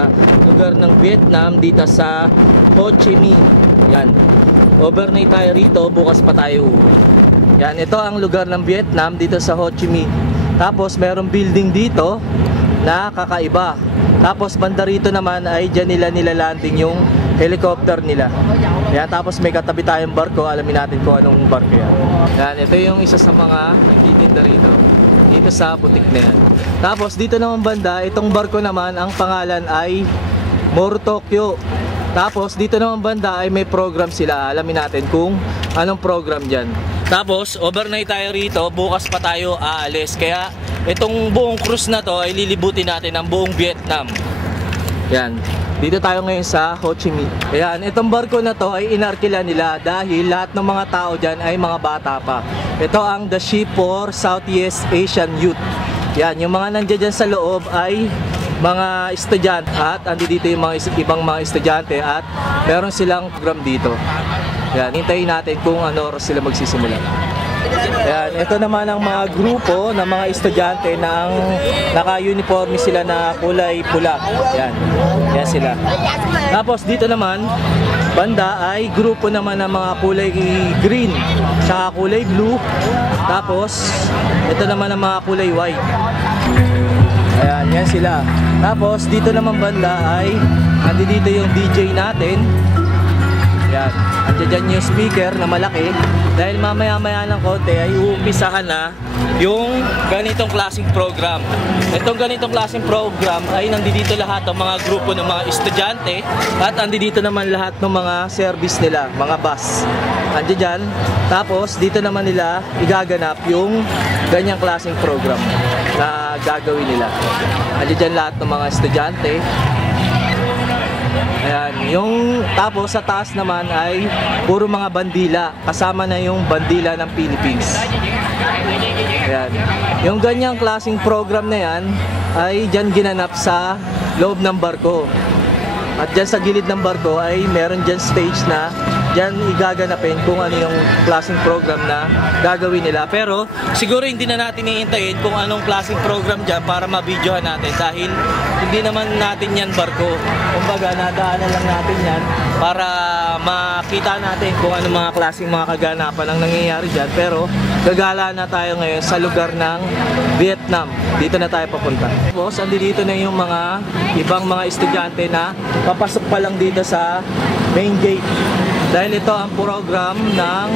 sa lugar ng Vietnam dito sa Ho Chi Minh. Yan. Overnight tayo rito, bukas pa tayo uuwi. Yan, ito ang lugar ng Vietnam dito sa Ho Chi Minh. Tapos merong building dito na kakaiba. Tapos banda rito naman ay dyan nila nilalanding yung helicopter nila. Yan, tapos may katabi tayong barko, alamin natin kung anong barko yan. Yan, ito yung isa sa mga nagtitinda rito. Dito sa butik na yan. Tapos dito naman banda, itong barko naman, ang pangalan ay More Tokyo. Tapos dito naman banda ay may program sila. Alamin natin kung anong program dyan. Tapos overnight tayo rito, bukas pa tayo aalis. Kaya itong buong cruise na to ay lilibutin natin ang buong Vietnam. Yan. Dito tayo ngayon sa Ho Chi Minh. Ayan, itong barko na to ay inarkila nila dahil lahat ng mga tao dyan ay mga bata pa. Ito ang The Ship for Southeast Asian Youth. Yan, yung mga nandiyan dyan sa loob ay mga estudyante at andito yung mga ibang mga estudyante at meron silang program dito. Yan, hintayin natin kung ano oras sila magsisimula. Ayan, ito naman ang mga grupo ng mga estudyante na ang naka-uniforme sila na kulay pula. Yan, yan sila. Tapos dito naman, banda ay grupo naman ng mga kulay green, saka kulay blue. Tapos, ito naman ang mga kulay white. Ayan, yan sila. Tapos, dito naman banda ay andito yung DJ natin. Yan, andyan yung speaker na malaki. Dahil mamaya-maya ng konti ay uumpisahan na yung ganitong klaseng program. Itong ganitong klaseng program ay nandito lahat ng mga grupo ng mga estudyante at nandito naman lahat ng mga service nila, mga bus. Andiyan dyan. Tapos dito naman nila igaganap yung ganyang klaseng program na gagawin nila. Andiyan dyan lahat ng mga estudyante. Ayan, yung tapos sa taas naman ay puro mga bandila, kasama na yung bandila ng Philippines. Ayan. Yung ganyang klaseng program na yan ay dyan ginanap sa loob ng barko. At dyan sa gilid ng barko ay meron dyan stage na dyan igaganapin kung ano yung klaseng program na gagawin nila. Pero siguro hindi na natin iintayin kung anong klaseng program dyan para mabidyohan natin dahil hindi naman natin yan barko. Kumbaga nadaanan lang natin yan para makita natin kung anong mga klaseng mga kaganapan ang nangyayari dyan. Pero gagala na tayo ngayon sa lugar ng Vietnam. Dito na tayo papunta. Tapos andito na yung mga ibang mga estudyante na papasok pa lang dito sa main gate. Dahil ito ang program ng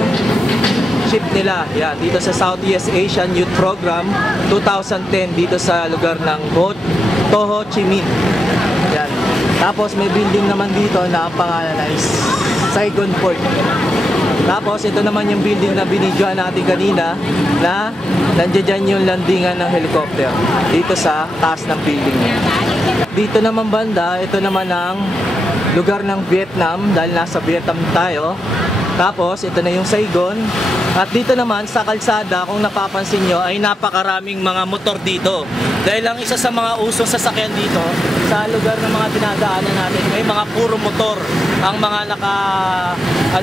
ship nila. Yan, dito sa Southeast Asian Youth Program 2010 dito sa lugar ng Ho Chi Minh. Yan. Tapos may building naman dito na ang pangalan ay Saigon Port. Tapos ito naman yung building na binidyohan natin kanina na nandiyan yung landingan ng helicopter dito sa taas ng building. Dito naman banda, ito naman ang lugar ng Vietnam dahil nasa Vietnam tayo. Tapos ito na yung Saigon. At dito naman sa kalsada, kung napapansin nyo, ay napakaraming mga motor dito. Dahil ang isa sa mga usong sasakyan dito sa lugar ng mga dinadaanan natin ay mga puro motor ang mga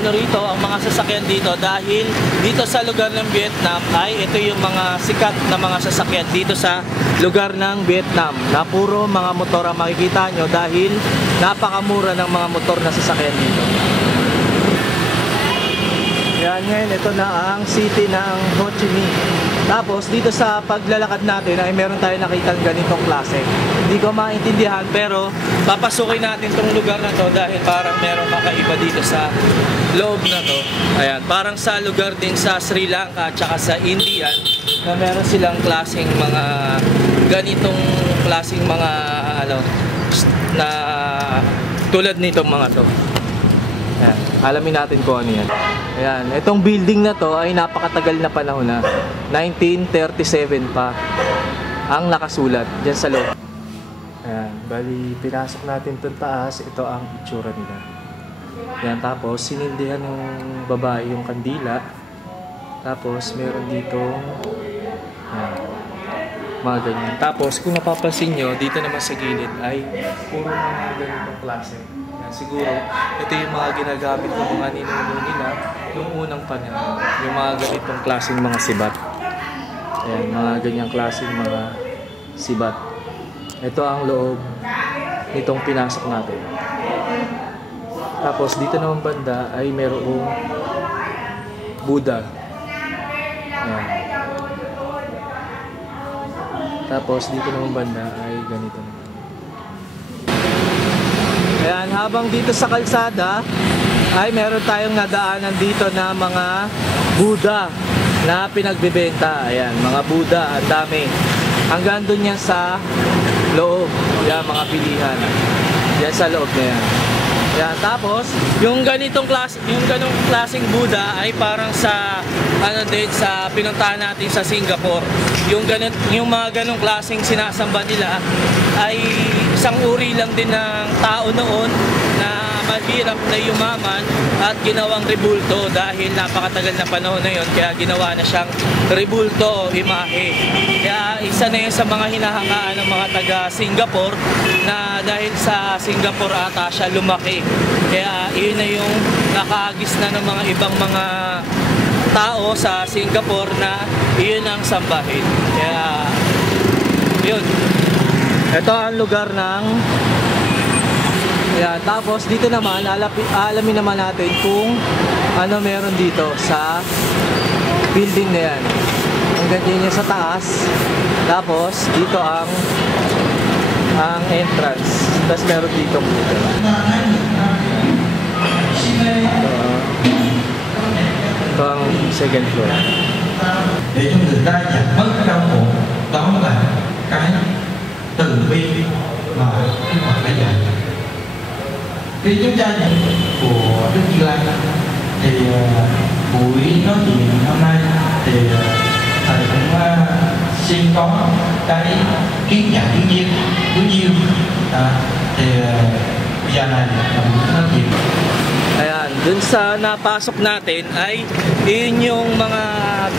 rito, ang mga sasakyan dito. Dahil dito sa lugar ng Vietnam ay ito yung mga sikat na mga sasakyan dito sa lugar ng Vietnam na puro mga motor ang makikita nyo dahil napakamura ng mga motor na sasakyan dito. Yan, ngayon ito na ang city ng Ho Chi Minh. Tapos dito sa paglalakad natin ay meron tayo nakitang ganitong klase. Hindi ko maintindihan pero papasukin natin tong lugar na to dahil parang meron kakaiba dito sa loob na to. Ayan, parang sa lugar din sa Sri Lanka at saka sa India na meron silang klaseng mga ganitong klaseng mga na tulad nitong mga to. Ayan, alamin natin kung ano yan. Ayan, itong building na to ay napakatagal na panahon na. 1937 pa ang nakasulat dyan sa loob. Ayan, bali pinasok natin itong taas. Ito ang itsura nila. Ayan, tapos sinindihan ng babae yung kandila. Tapos meron dito mga ganyan. Tapos kung napapansin nyo, dito naman sa gilid ay puro mga ganitong klase. Siguro, ito yung mga ginagamit ng mga ninuno nila noong unang panahon. Yung mga ganitong klaseng mga sibat. Ayan, mga ganyang klaseng mga sibat. Ito ang loob nitong pinasok natin. Tapos dito naman banda ay merong Buddha. Ayan. Tapos dito naman banda ay ganito. Ayan, habang dito sa kalsada ay meron tayong nadaanan dito na mga Buddha na pinagbebenta. Ayan, mga Buddha, ang dami. Hanggang doon yan sa loob. Ayan, mga pilihan. Yan sa loob na yan. Yan, tapos yung ganong klaseng Buddha ay parang sa sa pinuntahan natin sa Singapore. Yung mga ganong klaseng sinasamba nila ay isang uri lang din ng tao noon na mahirap na yumaman at ginawang rebulto dahil napakatagal na panahon na yon, kaya ginawa na siyang rebulto o imahe. Kaya isa na yun sa mga hinahangaan ng mga taga Singapore na dahil sa Singapore ata siya lumaki. Kaya yun na yung nakagis na ng mga ibang mga tao sa Singapore na yun ang sambahin. Kaya yun. Ito ang lugar ng Ayan, tapos dito naman alamin naman natin kung ano meron dito sa building na yan. Ang ganyan niya sa taas. Tapos dito ang entrance. Tapos meron dito Buddha. Ito ang second floor. Để cho người ta giảm bớt cái đau khổ, đó là cái từ bi mà Đức Phật đã dạy. Khi chúng ta nhận của Đức Như Lai thì buổi nói chuyện hôm nay thì thầy cũng xin có cái kiến nhận kiến nhiêu thì bây giờ này buổi nói chuyện. Ayan, dun sa napasok natin ay yun yung mga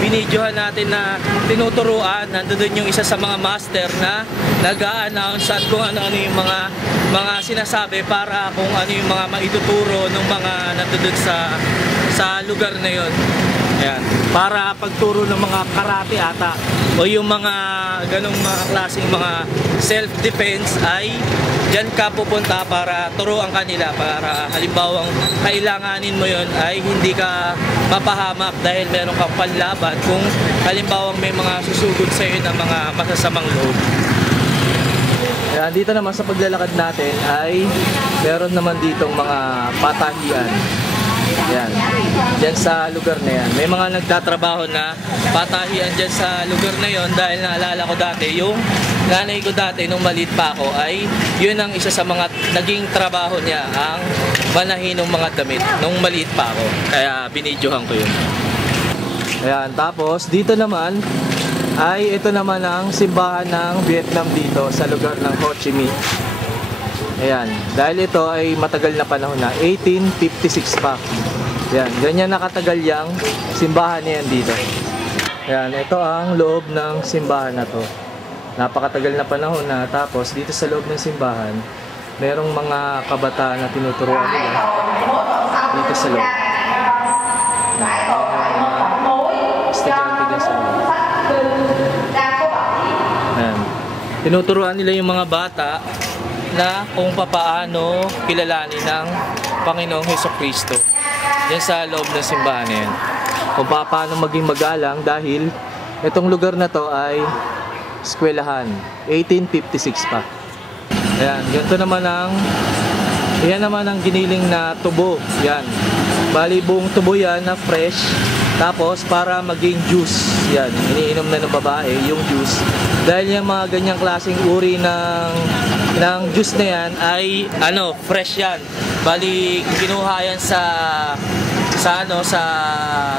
binidyohan natin na tinuturuan. Nandun yung isa sa mga master na nag-a-announce at kung ano-ano yung mga sinasabi para kung ano yung mga maituturo ng mga nandun sa lugar na yon. Ayan, para pagturo ng mga karate ata o yung mga ganong mga klaseng mga self-defense ay diyan ka pupunta para turuan kanila, para halimbawang kailanganin mo yon ay hindi ka mapahamak dahil meron kang panlaban kung halimbawang may mga susugod sa iyo ng mga masasamang loob. Ayan, dito naman sa paglalakad natin ay meron naman ditong mga patahian. Yan. Diyan sa lugar na yan. May mga nagtatrabaho na patahian dyan sa lugar na yon dahil naalala ko dati, yung nanay ko dati nung maliit pa ako ay yun ang isa sa mga naging trabaho niya, ang manahin ng mga damit nung maliit pa ako. Kaya binidyohan ko yun. Ayan, tapos dito naman ay ito naman ang simbahan ng Vietnam dito sa lugar ng Ho Chi Minh. Ayan, dahil ito ay matagal na panahon na, 1856 pa. Ayan, ganyan nakatagal yung simbahan niyan dito. Ayan, ito ang loob ng simbahan na to. Napakatagal na panahon na, tapos dito sa loob ng simbahan, merong mga kabataan na tinuturuan nila dito sa loob. Estudyante dyan sa loob. Ayan, tinuturuan nila yung mga bata na kung papaano kilalanin ng Panginoong Hesukristo. Yan sa loob ng simbahan na yan. Kung papaano maging magalang dahil itong lugar na to ay eskwelahan. 1856 pa. Ayan, ganito naman yan naman ang giniling na tubo. Yan. Bali buong tubo yan na fresh. Tapos para maging juice. Yan, iniinom na ng babae yung juice. Dahil yung mga ganyang klaseng uri ng juice na yan ay fresh yan. Bali kinuha yan sa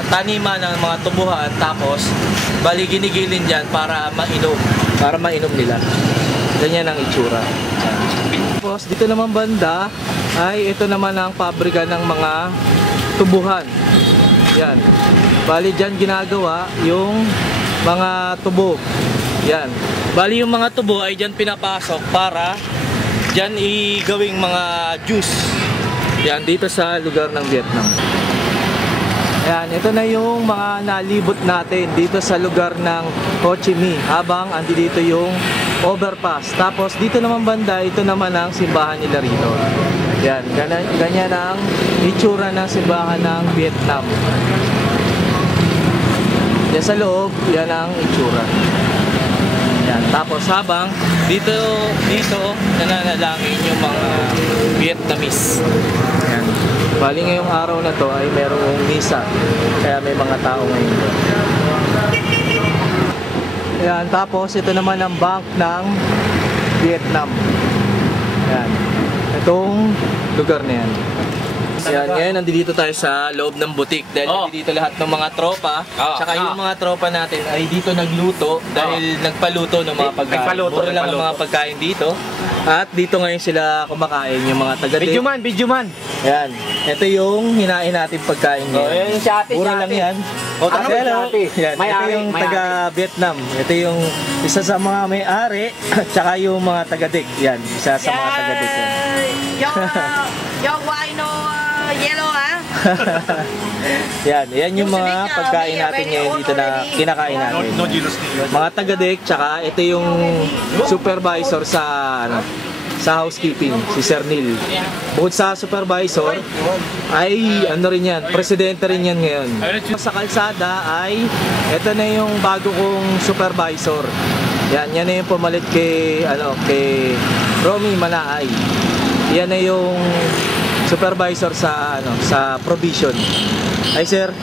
taniman ng mga tubuhan, tapos bali ginigilin diyan para mainom nila. Ganyan ang itsura. Tapos dito naman banda ay ito naman ang pabrika ng mga tubuhan. Yan. Bali diyan ginagawa yung mga tubo. Yan. Bali yung mga tubo ay diyan pinapasok para diyan igawing mga juice. Yan, dito sa lugar ng Vietnam. Ayan, ito na yung mga nalibot natin dito sa lugar ng Ho Chi Minh habang andi dito yung overpass. Tapos dito naman banda, ito naman ang simbahan nila rito. Yan, ganyan ang itsura ng simbahan ng Vietnam. Yan sa loob, yan ang itsura. Yan, tapos habang dito nananalangin yung mga Vietnamese. Yan. Bali ngayong araw na to ay merong misa, kaya may mga tao ngayon. Yan, tapos ito naman ang bank ng Vietnam. Yan. Itong lugar na yan. Yan, ngayon nandito tayo sa loob ng butik dahil nandito lahat ng mga tropa. Tsaka yung mga tropa natin ay dito nagluto dahil nagpaluto ng mga pagkain. Mura lang ang mga pagkain dito. At dito ngayon sila kumakain, yung mga taga-date. Videoman! Yan, ito yung hinain natin pagkain ngayon. Yan si ate, Mura lang yan. Hello. Yan, ito yung taga-Vietnam. Ito yung isa sa mga may-ari at saka yung mga taga-date. Yan, isa sa mga taga-date yan. Yung wine yellow yan yung mga pagkain natin ngayon dito na kinakain natin. Mga taga-dek, tsaka ito yung supervisor sa sa housekeeping, si Sir Neil. Bukod sa supervisor, ay ano rin yan, presidente rin yan ngayon. Sa kalsada ay, ito na yung bago kong supervisor. Yan na yung pumalit kay Romy Manaay. Yan na yung supervisor sa sa provision. Hi sir.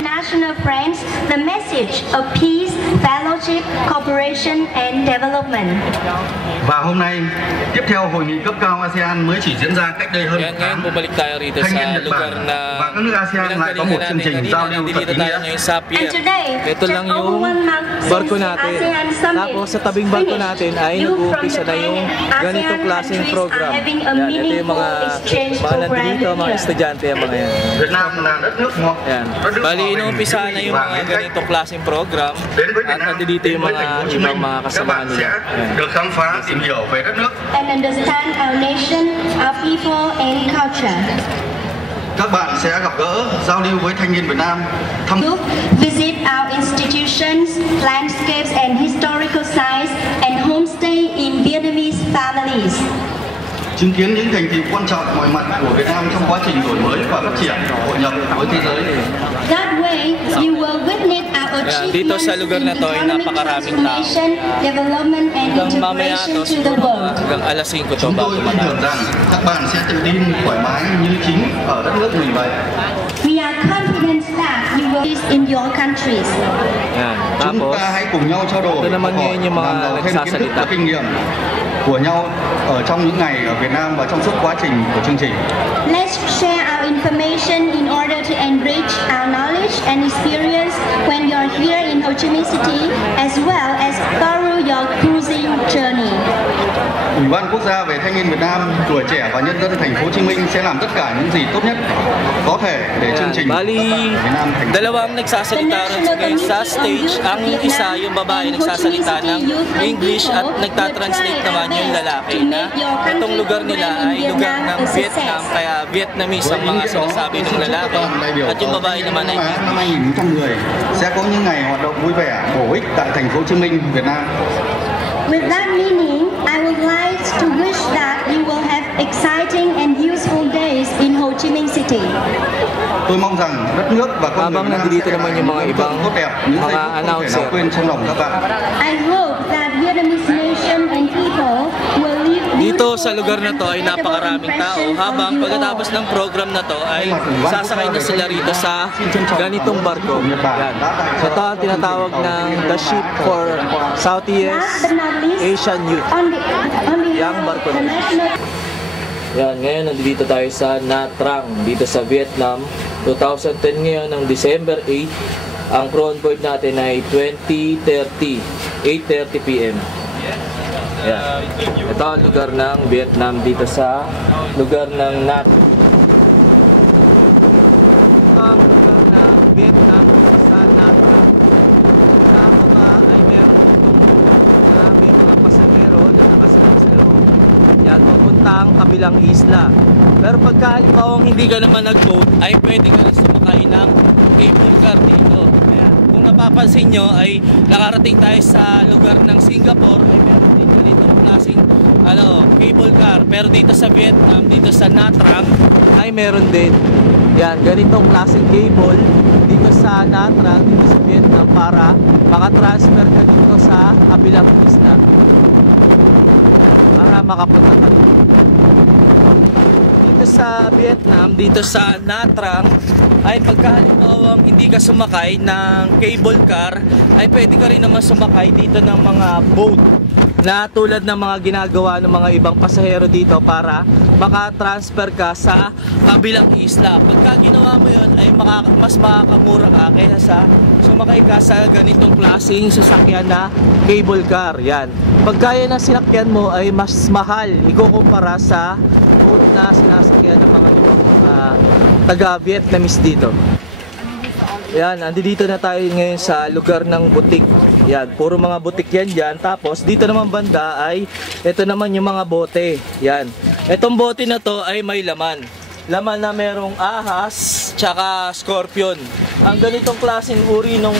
National friends, the message of peace, fellowship, cooperation and development. Và hôm nay, tiếp theo hội nghị cấp cao ASEAN mới chỉ diễn ra cách đây hơn Yan, một ngayon tháng. bumalik tayo rito Thanh niên sa Nhật lugar Bản na và các nước ASEAN lại có một chương trình giao lưu thật ý tayo nghĩa. ngayon sa pier. And today, Ito lang just over yung 1 month barko since natin. ASEAN Summit Tapos sa tabing barko finished, natin ay youth from nag-uumpisa na Japan yung and ganitong ASEAN klaseng countries program. are having a Yan, ito yung meaningful mga exchange program nandito, mga here. estudyante yung mga yan. Việt Nam là đất nước ngọt, Yan. đất nước Bali, hòa bình, inuumpisa hữu na nghị yung và mga mến khách. ganitong klaseng program Đến với Việt at Nam, nandito đến yung với mga thành phố Hồ Chí ibang Minh, mga các kasama bạn nila. sẽ Yan. được khám phá, tìm hiểu về đất nước. And understand our nation, our people and culture. Các bạn sẽ gặp gỡ, giao lưu với thanh niên Việt Nam, thăm Youth visit our institutions, landscapes and historical sites and homestay in Vietnamese families. chứng kiến những thành tựu quan trọng mọi mặt của Việt Nam trong quá trình đổi mới và phát triển, hội nhập với thế giới. That way, you will witness our Ayan, dito achievements sa lugar in na to ay economic napakaraming tao. transformation, development and Hanggang mamaya integration to, to the siguro world. hanggang alas 5 to Chúng bago tôi tin matapos. tưởng rằng các bạn sẽ tự tin, thoải mái như chính ở đất nước mình vậy. We are confident that you will live in your countries. Yan. Chúng Tapos, ta hãy cùng nhau trao đổi, ito naman học hỏi, ngayon yung mga làm giàu thêm kiến thức nagsasalita. và kinh nghiệm của nhau ở trong những ngày ở Việt Nam và trong suốt quá trình của chương trình. Let's share our information in order to enrich our knowledge and experience when you're here in Ho Chi Minh City, as well as through your cruising journey. Ủy ban Quốc gia về Thanh niên Việt Nam, tuổi trẻ và nhân dân thành phố Hồ Chí Minh sẽ làm tất cả những gì tốt nhất có thể để chương Ayan. trình Bali, Việt Nam thành dalawang nagsasalita rin ngayon sa stage. Ang isa, yung babae, nagsasalita ng English at nagtatranslate naman yung lalaki na itong lugar nila ay lugar ng Vietnam, kaya Vietnamese ang mga sinasabi ng lalaki at yung babae naman ay năm 2010 sẽ có những ngày hoạt động vui vẻ, bổ ích tại thành phố Hồ Chí Minh, Việt Nam. With that meaning, I would like to wish that you will have exciting and useful days in Ho Chi Minh City. Tôi mong rằng đất nước và con người Habang Việt Nam nandito sẽ naman là yung những mga ấn tượng ibang tốt đẹp, những giây mga phút không thể nào announcer. quên trong lòng các bạn. I hope that Vietnamese nation and people will leave dito sa lugar na to ay napakaraming tao. Habang pagkatapos ng program na to ay sasakay na sila rito sa ganitong barko. Yan. Ito ang tinatawag ng the ship for Southeast Last but not least, Asian Youth. on Yang behalf barko of the na. national Yan, ngayon nandito tayo sa Nha Trang, dito sa Vietnam. 2010 ngayon, ng December 8. Ang prawn board natin ay 20:30, 8:30 p.m. Yan. Ito ang lugar ng Vietnam dito sa lugar ng Nha Trang. Ang lugar ng Vietnam sa Nha Trang. Sa baba ay meron tungkol na may mga pasahero na nakasakay sa loob. Yan, papuntang kabilang isla. Pero pagka halimbawa hindi ka naman nag-boat, ay pwede ka na sumakay sumakay ng cable car dito. Ayan. Kung napapansin nyo ay nakarating tayo sa lugar ng Singapore, ay meron din ganitong klaseng cable car. Pero dito sa Vietnam, dito sa Nha Trang ay meron din. Yan, ganitong klaseng cable dito sa Nha Trang, dito sa Vietnam, para makatransfer ka dito sa kabilang isla para makapunta ka dito. Dito sa Vietnam, dito sa Nha Trang ay pagkahalimbawang hindi ka sumakay ng cable car, ay pwede ka rin naman sumakay dito ng mga boat na tulad ng mga ginagawa ng mga ibang pasahero dito para makatransfer ka sa kabilang isla. Pagka ginawa mo yun ay mas makakamura ka kaysa sa sumakay ka sa ganitong klaseng sasakyan na cable car. Yan. Pagka yan ang sinakyan mo ay mas mahal ikukumpara sa boat na sinasakyan ng mga ibang taga-Vietnamese dito. Yan, andito na tayo ngayon sa lugar ng butik. Yan, puro mga butik yan dyan. Tapos dito naman banda ay ito naman yung mga bote. Yan. Itong bote na to ay may laman. Laman na merong ahas tsaka scorpion. Ang ganitong klaseng uri ng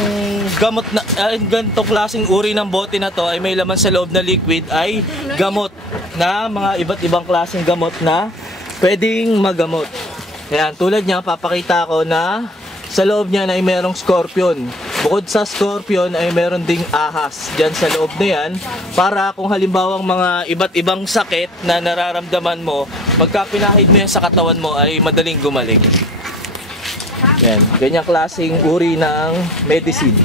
gamot na ganitong klaseng uri ng bote na to ay may laman sa loob na liquid ay gamot na mga iba't ibang klaseng gamot na pwedeng magamot. Yan, tulad niya papakita ko na sa loob niya ay merong scorpion. Bukod sa scorpion ay meron ding ahas dyan sa loob na yan, para kung halimbawang mga iba't ibang sakit na nararamdaman mo, pagka pinahid mo yan sa katawan mo ay madaling gumaling. Yan, ganyang klaseng uri ng medicine.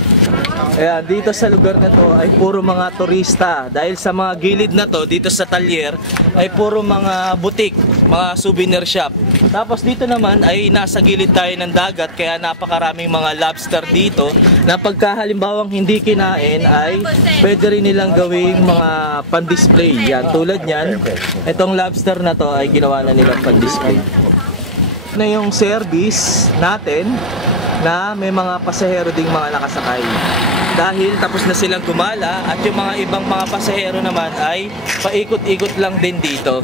Ayan, dito sa lugar na to ay puro mga turista. Dahil sa mga gilid na to, dito sa talyer, ay puro mga butik, mga souvenir shop. Tapos dito naman ay nasa gilid tayo ng dagat, kaya napakaraming mga lobster dito na pagka halimbawang hindi kinain ay pwede rin nilang gawing mga pan-display. Yan, tulad yan, itong lobster na to ay ginawa na nilang pan-display. Na yung service natin na may mga pasahero ding mga nakasakay. Dahil tapos na silang gumala at yung mga ibang mga pasahero naman ay paikot-ikot lang din dito.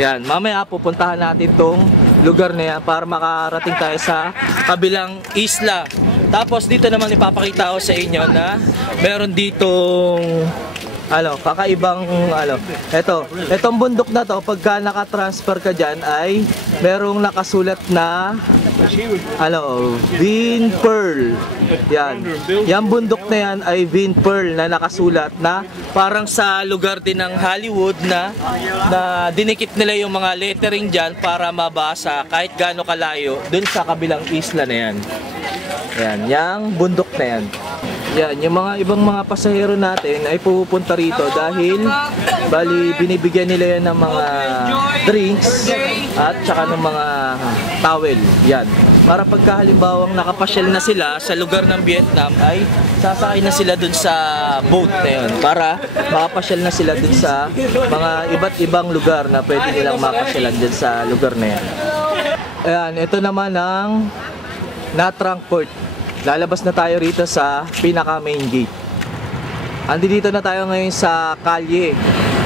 Yan, mamaya pupuntahan natin tong lugar na yan para makarating tayo sa kabilang isla. Tapos dito naman ipapakita ko sa inyo na meron ditong kakaibang etong bundok na to, pagka nakatransfer ka dyan ay merong nakasulat na Vin Pearl. Yan. Yang bundok na yan ay Vin Pearl na nakasulat na parang sa lugar din ng Hollywood na dinikit nila yung mga lettering dyan para mabasa kahit gaano kalayo dun sa kabilang isla na yan. Yan, yang bundok na yan. Yan, yung mga ibang mga pasahero natin ay pupunta rito dahil binibigyan nila yan ng mga drinks at saka ng mga towel. Yan. Para pagka halimbawang nakapasyal na sila sa lugar ng Vietnam ay sasakay na sila dun sa boat na yun para makapasyal na sila dun sa mga iba't ibang lugar na pwede nilang makapasyalan dun sa lugar na yan. Ayan, ito naman ang Nha Trang Port. Lalabas na tayo rito sa pinaka main gate. Andito na tayo ngayon sa kalye.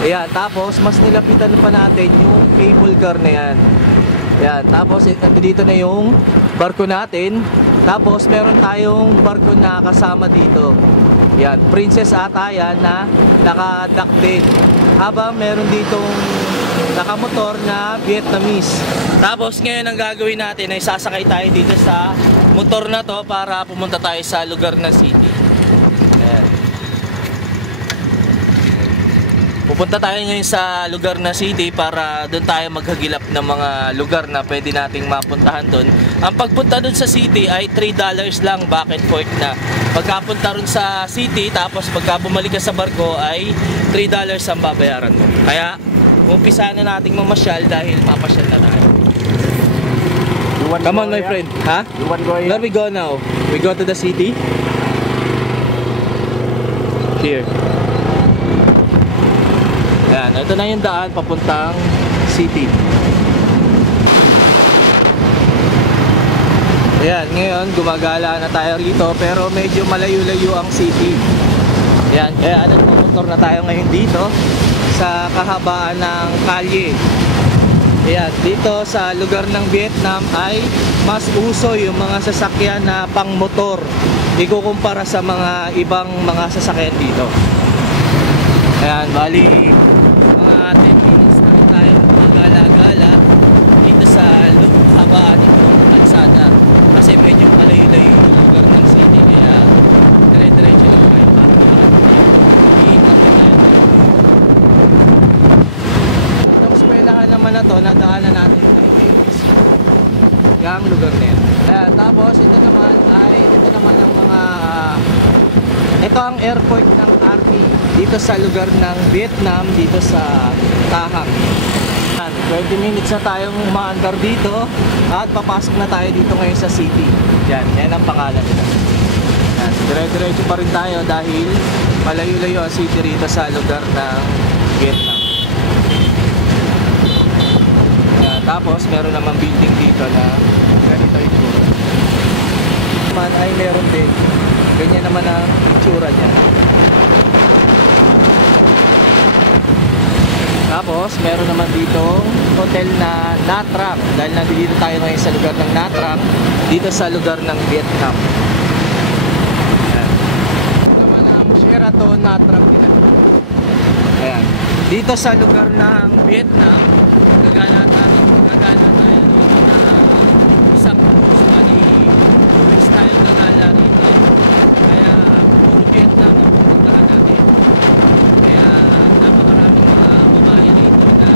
Ayan, tapos mas nilapitan pa natin yung cable car na yan. Ayan, tapos andito na yung barko natin. Tapos meron tayong barko na kasama dito. Ayan, Princess ata yan na naka-dock din. Habang meron ditong nakamotor na Vietnamese. Tapos ngayon ang gagawin natin ay sasakay tayo dito sa motor na to para pumunta tayo sa lugar ng city. Ayan. Pupunta tayo ngayon sa lugar na city para doon tayo maghagilap ng mga lugar na pwede nating mapuntahan doon. Ang pagpunta doon sa city ay $3 lang, back and forth na. Pagkapunta ron sa city, tapos pagka bumalik ka sa barko ay $3 ang babayaran mo. Kaya umpisa na nating mamasyal dahil papasyal na tayo. Come on my friend, ha? Where we go now? We go to the city? Here. Yan, ito na yung daan papuntang city. Ayan, ngayon gumagala na tayo rito pero medyo malayo-layo ang city. Ayan, kaya nagmumotor na tayo ngayon dito sa kahabaan ng kalye. Ayan, dito sa lugar ng Vietnam ay mas uso yung mga sasakyan na pang motor ikukumpara sa mga ibang mga sasakyan dito. Ayan, bali mga 10 minutes na rin tayo magala-gala dito sa habaan ng kalsada kasi medyo malayo-layo yung lugar ng city, kaya dire-diretso lang tayo para iikapin tayo. Itong eskwelahan naman na to, nadaanan natin ay famous yung lugar na yan. Ayan, tapos ito naman ang mga ito ang airport ng Army dito sa lugar ng Vietnam, dito sa Ta Hang. 20 minutes na tayong umaandar dito at papasok na tayo dito ngayon sa city. Yan ang pangalan nila. Dire-diretso pa rin tayo dahil malayo-layo ang city rito sa lugar ng Vietnam. Tapos meron naman building dito na ganito yung itsura. Naman ay meron din. Ganyan naman ang itsura niya. Tapos meron naman dito hotel na Nha Trang. Dahil nandito tayo ngayon sa lugar ng Nha Trang, dito sa lugar ng Vietnam. Ayan. Ito naman ang Sheraton Nha Trang. Ayan. Dito sa lugar ng Vietnam, gagala tayo dito na isang cruise, bali 2 weeks tayo gagala rito, kaya puro Vietnam ang pupuntahan natin. Kaya napakaraming mga babae rito na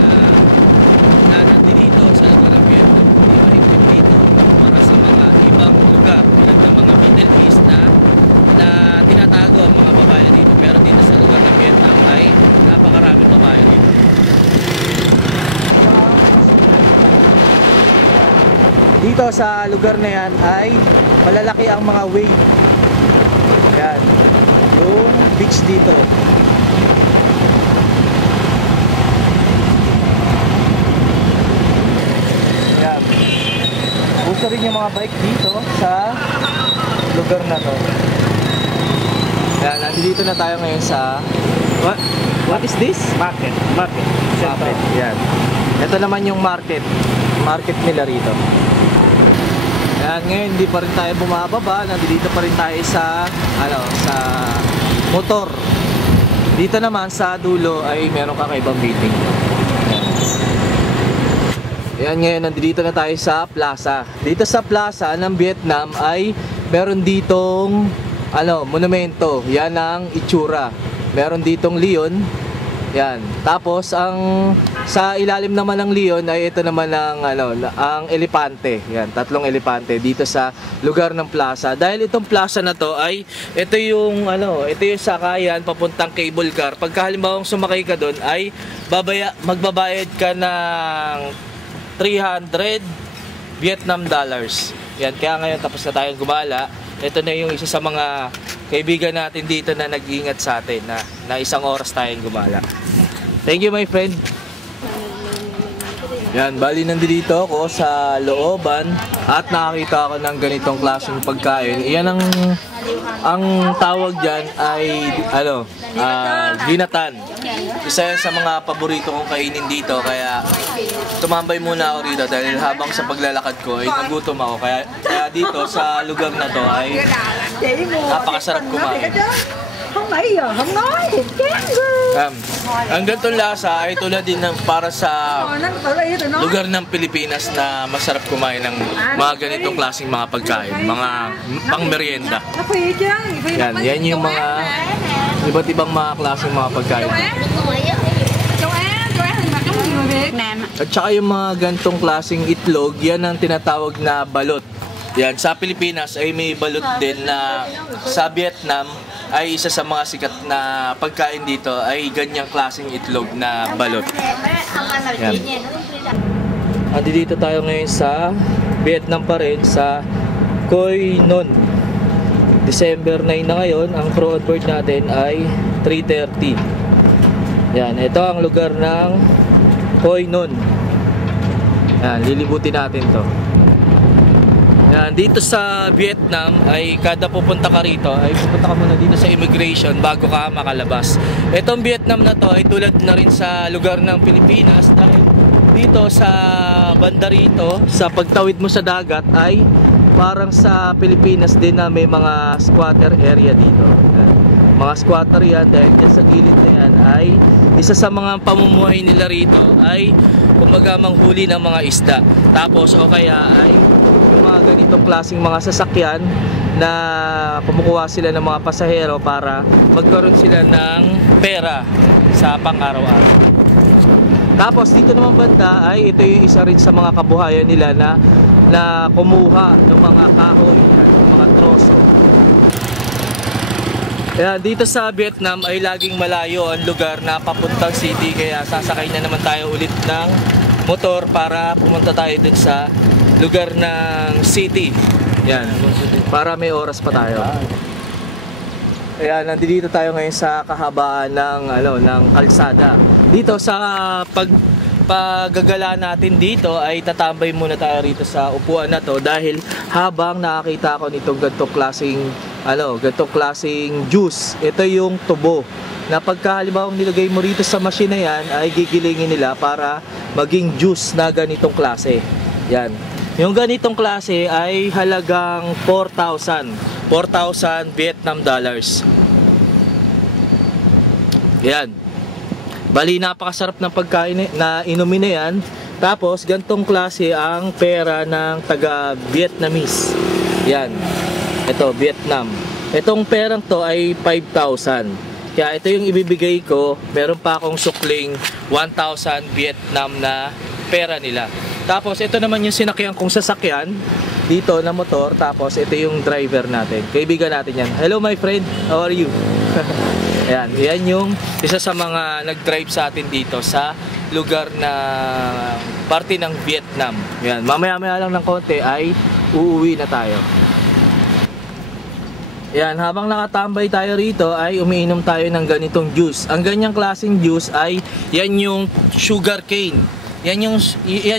nandito sa lugar ng Vietnam. Hindi mahigpit dito para sa mga ibang lugar tulad ng mga Middle East na tinatago ang mga babae dito, pero dito sa lugar ng Vietnam ay napakaraming babae dito. Dito sa lugar na yan ay malalaki ang mga wave. Yan, yung beach dito. Yan, uso rin yung mga bike dito sa lugar na to. Yan, nandito na tayo ngayon sa what is this? Market. Yan, ito naman yung market nila rito. Yan, ngayon hindi pa rin tayo bumababa, nandito pa rin tayo sa sa motor. Dito naman sa dulo ay meron kakaibang building. Yan, ngayon nandito na tayo sa plaza. Dito sa plaza ng Vietnam ay meron ditong monumento. Yan ang itsura. Meron ditong leon. Yan. Tapos sa ilalim naman ng leon ay ito naman ang elepante. Yan, 3 elepante dito sa lugar ng plaza. Dahil itong plaza na to ay ito yung sakayan papuntang cable car. Pagka halimbawang sumakay ka doon ay magbabayad ka ng 300 Vietnam dollars. Yan, kaya ngayon tapos na tayong gumala. Ito na yung isa sa mga kaibigan natin dito na nag-iingat sa atin na 1 oras tayong gumala. Thank you, my friend. Yan, bali nandito ako sa looban at nakakita ako ng ganitong klaseng pagkain. Iyan ang tawag diyan ay ginatan. Isa yan sa mga paborito kong kainin dito, kaya tumambay muna ako rito dahil habang sa paglalakad ko ay nagutom ako. Kaya dito sa lugar na to ay napakasarap kumain. Ang ganitong lasa ay tulad din para sa lugar ng Pilipinas na masarap kumain ng mga ganitong klaseng mga pagkain, mga pang-merienda. Yan yung mga iba't ibang mga klaseng mga pagkain. At saka yung mga ganitong klaseng itlog, yan ang tinatawag na balot. Yan, sa Pilipinas ay may balot din na sa Vietnam ay isa sa mga sikat na pagkain dito ay ganyang klaseng itlog na balot. Yan. Dito tayo ngayon sa Vietnam pa rin, sa Coi Non. December 9 na ngayon, ang crew on board natin ay 3:30. Yan, ito ang lugar ng Coi Non. Yan, lilibutin natin to. Yan, dito sa Vietnam ay kada pupunta ka rito ay pupunta ka muna dito sa immigration bago ka makalabas. Itong Vietnam na to ay tulad na rin sa lugar ng Pilipinas dahil dito sa banda rito, sa pagtawid mo sa dagat ay parang sa Pilipinas din na may mga squatter area dito. Mga squatter yan dahil dyan sa gilid na yan ay isa sa mga pamumuhay nila rito ay kumbaga manghuli ng mga isda. Tapos o kaya ay yung mga ganitong klaseng mga sasakyan na kumukuha sila ng mga pasahero para magkaroon sila ng pera sa pang-araw-araw. Tapos dito naman banda ay ito yung isa rin sa mga kabuhayan nila na kumuha ng mga kahoy, ng mga troso. Kaya dito sa Vietnam ay laging malayo ang lugar na papuntang city, kaya sasakay na naman tayo ulit ng motor para pumunta tayo dun sa lugar ng city. Yan, para may oras pa tayo. Kaya nandito tayo ngayon sa kahabaan ng kalsada. Dito sa paggagala natin dito ay tatambay muna tayo rito sa upuan na to dahil habang nakakita ko nitong ganitong klaseng juice. Ito yung tubo na pagka halimbawa nilagay mo rito sa machine na yan ay gigilingin nila para maging juice na ganitong klase. Yan. Yung ganitong klase ay halagang 4,000 Vietnam dollars. Yan. Bali, napakasarap ng pagkain na inumin na yan. Tapos, gantong klase ang pera ng taga-Vietnamese. Yan. Ito, Vietnam. Itong perang to ay 5,000. Kaya ito yung ibibigay ko. Meron pa akong sukling 1,000 Vietnam na pera nila. Tapos, ito naman yung sinakyan kong sasakyan dito na motor. Tapos, ito yung driver natin. Kaibigan natin yan. Hello, my friend. How are you? Ayan, yan yung isa sa mga nag-drive sa atin dito sa lugar na parte ng Vietnam. Ayan, mamaya-maya lang ng konti ay uuwi na tayo. Ayan, habang nakatambay tayo rito ay umiinom tayo ng ganitong juice. Ang ganyang klaseng juice ay yan yung sugar cane. Yan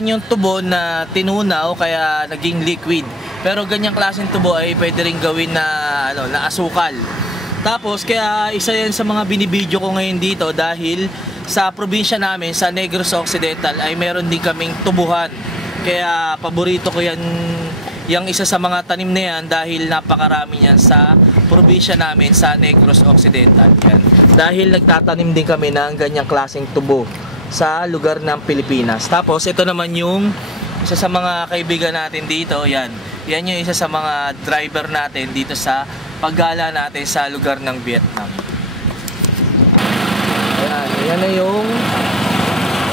yung tubo na tinunaw kaya naging liquid. Pero ganyang klaseng tubo ay pwede rin gawin na asukal. Tapos kaya isa yan sa mga binibidyo ko ngayon dito dahil sa probinsya namin, sa Negros Occidental ay meron din kaming tubuhan. Kaya paborito ko yan, yung isa sa mga tanim na yan dahil napakarami yan sa probinsya namin sa Negros Occidental. Yan. Dahil nagtatanim din kami ng ganyang klaseng tubo sa lugar ng Pilipinas. Tapos ito naman yung isa sa mga kaibigan natin dito, yan. Yan yung isa sa mga driver natin dito sa paggala natin sa lugar ng Vietnam. Ayan, yan na yung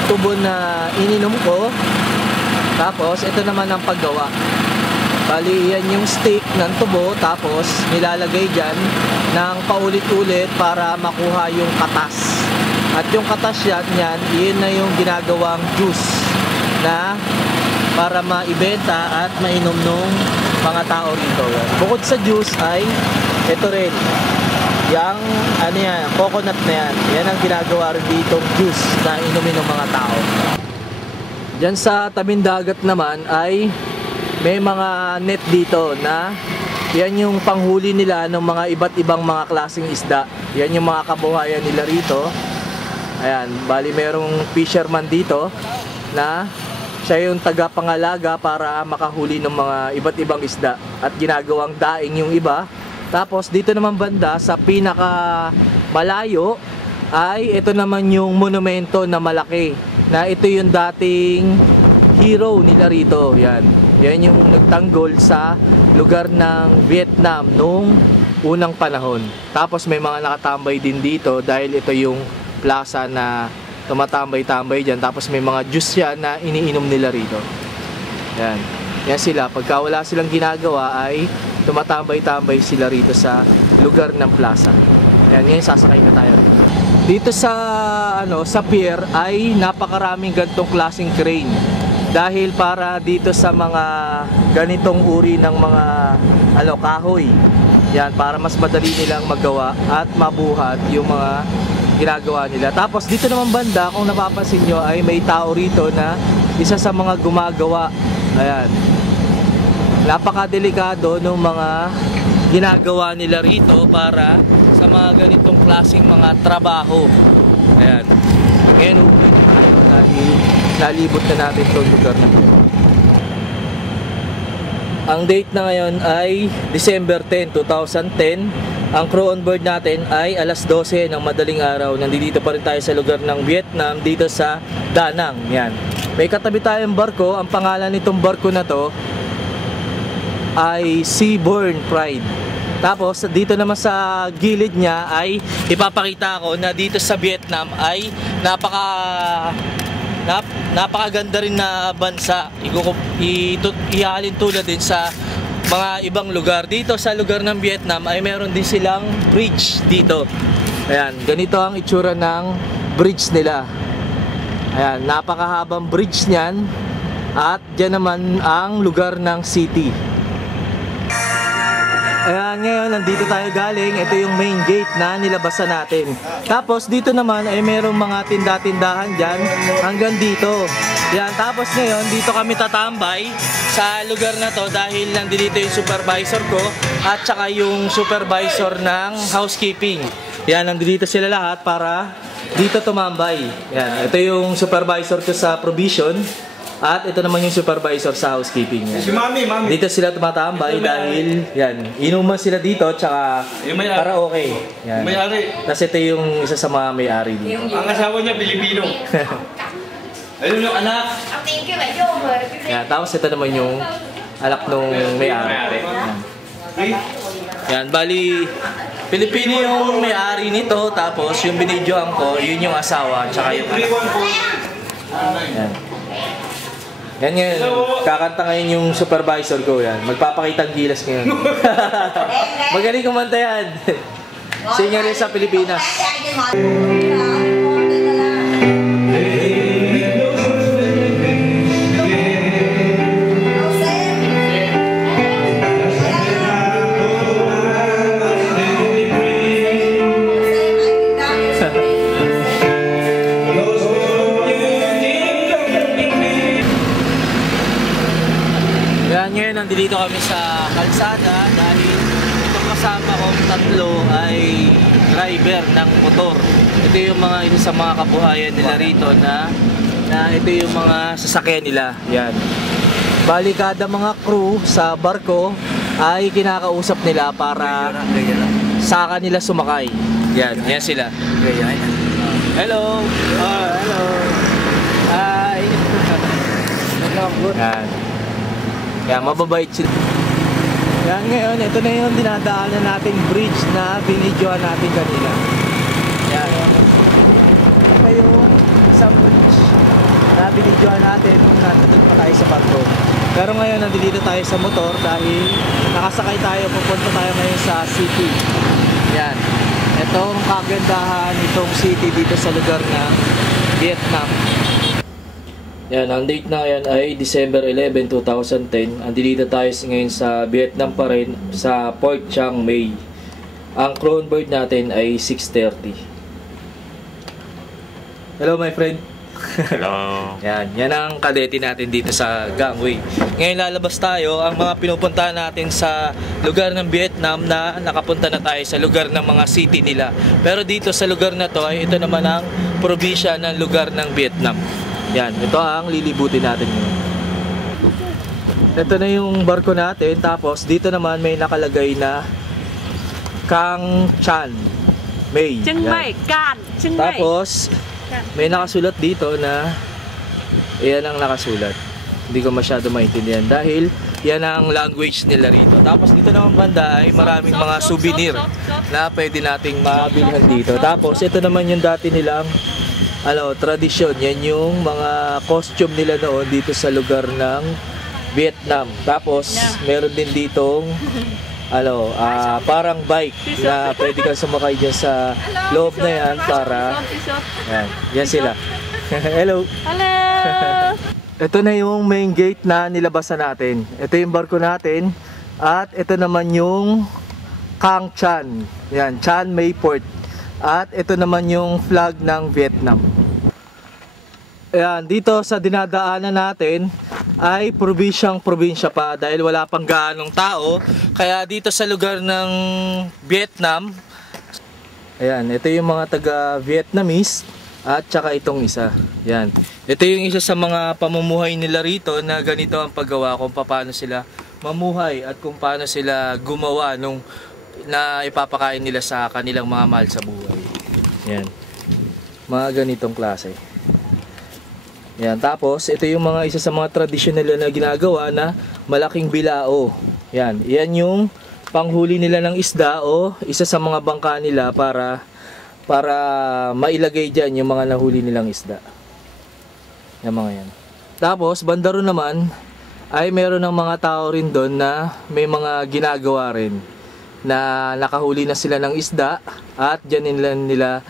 tubo na ininom ko. Tapos ito naman ang paggawa. Bali, yan yung stick ng tubo. Tapos nilalagay dyan ng paulit-ulit para makuha yung katas. At yung katas yan, yun na yung ginagawang juice na para maibenta at mainom nung mga tao rito. Bukod sa juice ay ito rin yung coconut na yan ang ginagawa rin ditong juice na inumin ng mga tao. Diyan sa tabing dagat naman ay may mga net dito na yan yung panghuli nila ng mga iba't ibang mga klaseng isda. Yan yung mga kabuhayan nila rito. Ayan, bali merong fisherman dito na siya yung tagapangalaga para makahuli ng mga iba't ibang isda at ginagawang daing yung iba. Tapos dito naman banda sa pinaka malayo ay ito naman yung monumento na malaki na ito yung dating hero nila rito. Yan yung nagtanggol sa lugar ng Vietnam noong unang panahon. Tapos may mga nakatambay din dito dahil ito yung plaza na tumatambay-tambay dyan. Tapos may mga juice yan na iniinom nila rito. Yan sila. Pagka wala silang ginagawa ay tumatambay-tambay sila rito sa lugar ng plaza. Ngayon sasakay na tayo. Dito sa pier ay napakaraming ganitong klaseng crane. Dahil para dito sa mga ganitong uri ng mga kahoy. Yan, para mas madali nilang magawa at mabuhat yung mga ginagawa nila. Tapos dito naman banda, kung napapansin nyo, ay may tao rito na isa sa mga gumagawa. Ayan. Napakadelikado ng mga ginagawa nila rito para sa mga ganitong klaseng mga trabaho. Ayan. Ngayon uwi na tayo dahil nalibot na natin itong lugar na ito. Ang date na ngayon ay December 10, 2010. Ang crew on board natin ay alas 12 ng madaling araw. Nandito pa rin tayo sa lugar ng Vietnam, dito sa Da Nang. Yan. May katabi tayong barko. Ang pangalan nitong barko na to ay Seabourn Pride. Tapos dito naman sa gilid niya ay ipapakita ko na dito sa Vietnam ay napakaganda rin na bansa. Ihalin tulad din sa mga ibang lugar. Dito sa lugar ng Vietnam ay meron din silang bridge dito. Ayan, ganito ang itsura ng bridge nila. Ayan, napakahabang bridge niyan. At dyan naman ang lugar ng city. Ayan, ngayon nandito tayo galing. Ito yung main gate na nilabasan natin. Tapos dito naman ay mayroong mga tinda-tindahan dyan hanggang dito. Yan, tapos ngayon dito kami tatambay sa lugar na to dahil nandito yung supervisor ko at saka yung supervisor ng housekeeping. Yan, nandito sila lahat para dito tumambay. Yan, ito yung supervisor ko sa provision. At ito naman yung supervisor sa housekeeping. Yan. Si Mami. Dito sila tumatambay dahil yan, inuman sila dito tsaka para okay. Yan. May-ari. Tapos ito yung isa sa mga may-ari dito. Ang asawa niya Pilipino. Ayun yung anak. Yan, tapos ito naman yung anak nung may-ari. Yan. Yan, bali Pilipino yung may-ari nito, tapos yung binidyoan ko, yun yung asawa tsaka yung anak. Yan. Yan ngayon, kakanta ngayon yung supervisor ko yan. Magpapakita ang gilas ngayon. Magaling kumanta yan. Singer rin sa Pilipinas. Ngayon, nandito kami sa kalsada dahil itong kasama kong tatlo ay driver ng motor. Ito yung mga isa sa mga kabuhayan nila rito na ito yung mga sasakyan nila. Yan. Bali kada mga crew sa barko ay kinakausap nila para sa kanila sumakay. Yan, yan sila. Hello. Hello. Hi. Yan. Kaya mababait sila. Yan, ngayon, ito na yung dinadaanan nating bridge na binidyoan natin kanina. Yan. Ito yung isang bridge na binidyoan natin nung nandun pa tayo sa barko. Pero ngayon, nandito tayo sa motor dahil nakasakay tayo, pupunta tayo ngayon sa city. Yan. Itong kagandahan itong city dito sa lugar ng Vietnam. Yan, ang date na yan ay December 11, 2010. Andito tayo ngayon sa Vietnam pa rin, sa Port Chang Mai. Ang crew on board natin ay 6:30. Hello my friend. Hello. Yan ang kadete natin dito sa gangway. Ngayon lalabas tayo, ang mga pinupuntahan natin sa lugar ng Vietnam na nakapunta na tayo sa lugar ng mga city nila. Pero dito sa lugar na to ay ito naman ang probinsya ng lugar ng Vietnam. Yan, ito ang lilibutin natin ngayon. Ito na yung barko natin, tapos dito naman may nakalagay na Cang Chan Mai. Chiang Mai, Can, Chiang Mai. Tapos may nakasulat dito na yan ang nakasulat. Hindi ko masyado maintindihan dahil yan ang language nila rito. Tapos dito naman banda ay maraming mga souvenir na pwede nating mabilhan dito. Tapos ito naman yung dati nilang tradisyon. Yan yung mga costume nila noon dito sa lugar ng Vietnam. Tapos meron din ditong parang bike na pwede kang sumakay dyan sa loob na yan para yan sila. Hello. Hello. Ito na yung main gate na nilabasan natin. Ito yung barko natin at ito naman yung Cang Chan. Yan, Chan Mai Port. At ito naman yung flag ng Vietnam. Ayan, dito sa dinadaanan natin ay probinsya pa dahil wala pang gaanong tao. Kaya dito sa lugar ng Vietnam, ayan, ito yung mga taga-Vietnamese at saka itong isa. Yan. Ito yung isa sa mga pamumuhay nila rito na ganito ang paggawa kung paano sila mamuhay at kung paano sila gumawa nung na ipapakain nila sa kanilang mga mahal sa buhay. Yan. Mga ganitong klase. Yan. Tapos, ito yung mga isa sa mga traditional na ginagawa na malaking bilao. Yan. Yan yung panghuli nila ng isda o isa sa mga bangka nila para mailagay dyan yung mga nahuli nilang isda. Yung mga yan. Tapos, bandaro naman ay meron ng mga tao rin doon na may mga ginagawa rin na nakahuli na sila ng isda at dyan nila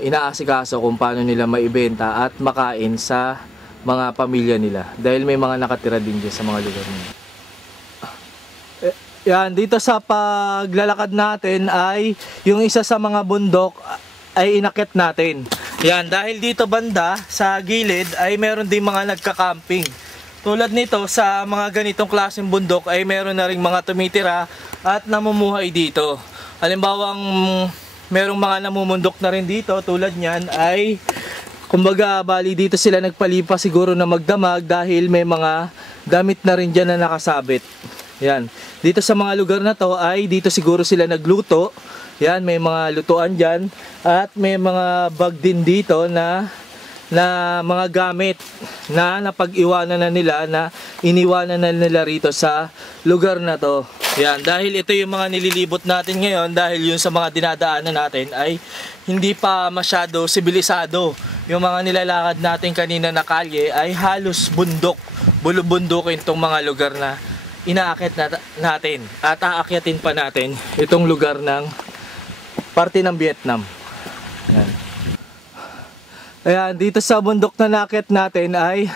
inaasikaso kung paano nila maibenta at makain sa mga pamilya nila dahil may mga nakatira din dyan sa mga lugar nila. Yan, dito sa paglalakad natin ay yung isa sa mga bundok ay inakyat natin. Yan, dahil dito banda sa gilid ay meron din mga nagka-camping. Tulad nito sa mga ganitong klaseng bundok ay meron na ring mga tumitira at namumuhay dito. Halimbawang merong mga namumundok na rin dito tulad niyan ay kumbaga bali dito sila nagpalipas siguro na magdamag dahil may mga damit na rin dyan na nakasabit. Yan. Dito sa mga lugar na to ay dito siguro sila nagluto. Yan, may mga lutuan dyan at may mga bag din dito na mga gamit na napag-iwanan na nila na iniwanan na nila rito sa lugar na to. Yan, dahil ito yung mga nililibot natin ngayon dahil yung sa mga dinadaanan natin ay hindi pa masyado sibilisado. Yung mga nilalakad natin kanina na kalye ay halos bundok, bulubundukin itong mga lugar na inaakit natin at aakyatin pa natin itong lugar ng parte ng Vietnam. Yan. Ayan, dito sa bundok na nakit natin ay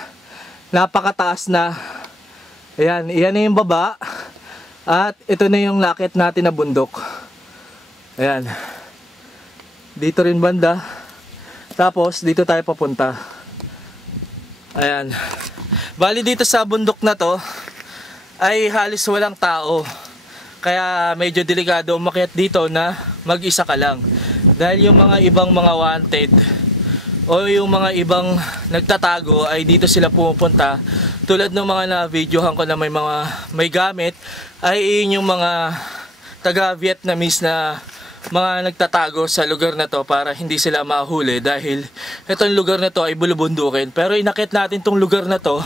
napakataas na. Ayan, iyan na yung baba. At ito na yung nakit natin na bundok. Ayan. Dito rin banda. Tapos, dito tayo papunta. Ayan. Bali dito sa bundok na to, ay halos walang tao. Kaya medyo delikado umakyat dito na mag-isa ka lang. Dahil yung mga ibang mga wanted o yung mga ibang nagtatago ay dito sila pumupunta. Tulad ng mga na-videohan ko na may gamit ay yung mga taga-Vietnamese na mga nagtatago sa lugar na to para hindi sila mahuli dahil itong lugar na to ay bulubundukin. Pero inakit natin tong lugar na to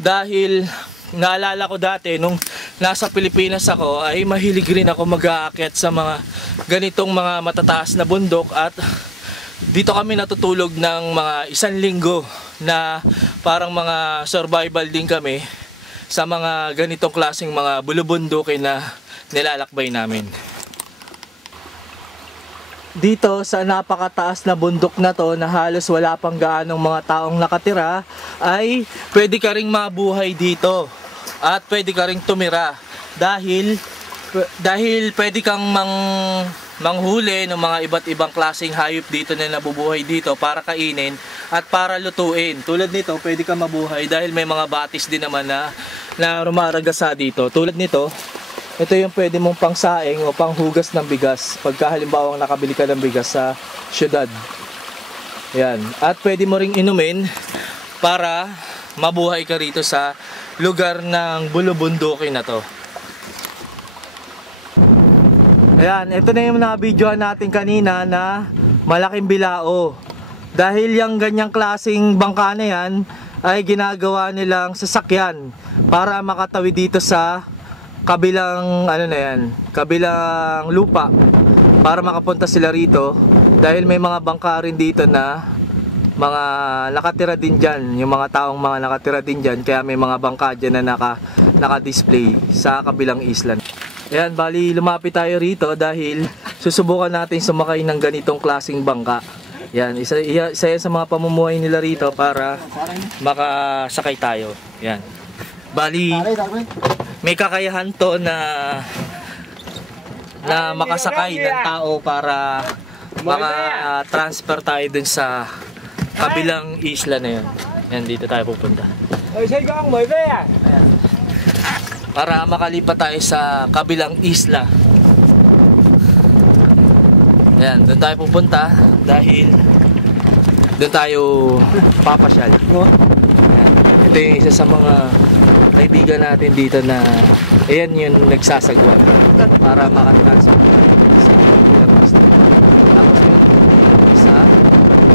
dahil naalala ko dati nung nasa Pilipinas ako ay mahilig rin ako mag-aakyat sa mga ganitong mga matataas na bundok at dito kami natutulog ng mga 1 linggo na parang mga survival din kami sa mga ganitong klaseng mga bulubundukin na nilalakbay namin. Dito sa napakataas na bundok na to na halos wala pang gaanong mga taong nakatira ay pwede ka ring mabuhay dito at pwede ka ring tumira dahil pwede kang manghuli ng mga iba't ibang klaseng hayop dito na nabubuhay dito para kainin at para lutuin. Tulad nito, pwede kang mabuhay dahil may mga batis din naman na rumaragasa dito. Tulad nito, ito yung pwede mong pangsaing o panghugas ng bigas pagka halimbawa nakabili ka ng bigas sa syudad. Yan. At pwede mo ring inumin para mabuhay ka rito sa lugar ng bulubundukin na to. Ayan, ito na yung na-videohan natin kanina na malaking bilao. Dahil yung ganyang klaseng bangka na yan ay ginagawa nilang sasakyan para makatawid dito sa kabilang kabilang lupa para makapunta sila rito dahil may mga bangka rin dito na mga nakatira din dyan, yung mga taong mga nakatira din dyan, kaya may mga bangka dyan na naka-display sa kabilang isla. Ayan, bali lumapit tayo rito dahil susubukan natin sumakay ng ganitong klaseng bangka. Yan, isa yan sa mga pamumuhay nila rito para makasakay tayo. Yan. Bali, may kakayahan to na makasakay ng tao para maka-transfer tayo dun sa kabilang isla na yun. Yan, dito tayo pupunta. Ayan. Para makalipat tayo sa kabilang isla. Ayan, doon tayo pupunta dahil doon tayo papasyal. Ayan. Ito yung isa sa mga kaibigan natin dito na ayan yung nagsasagwan para makatransfer sa ilang pista. Tapos yung isa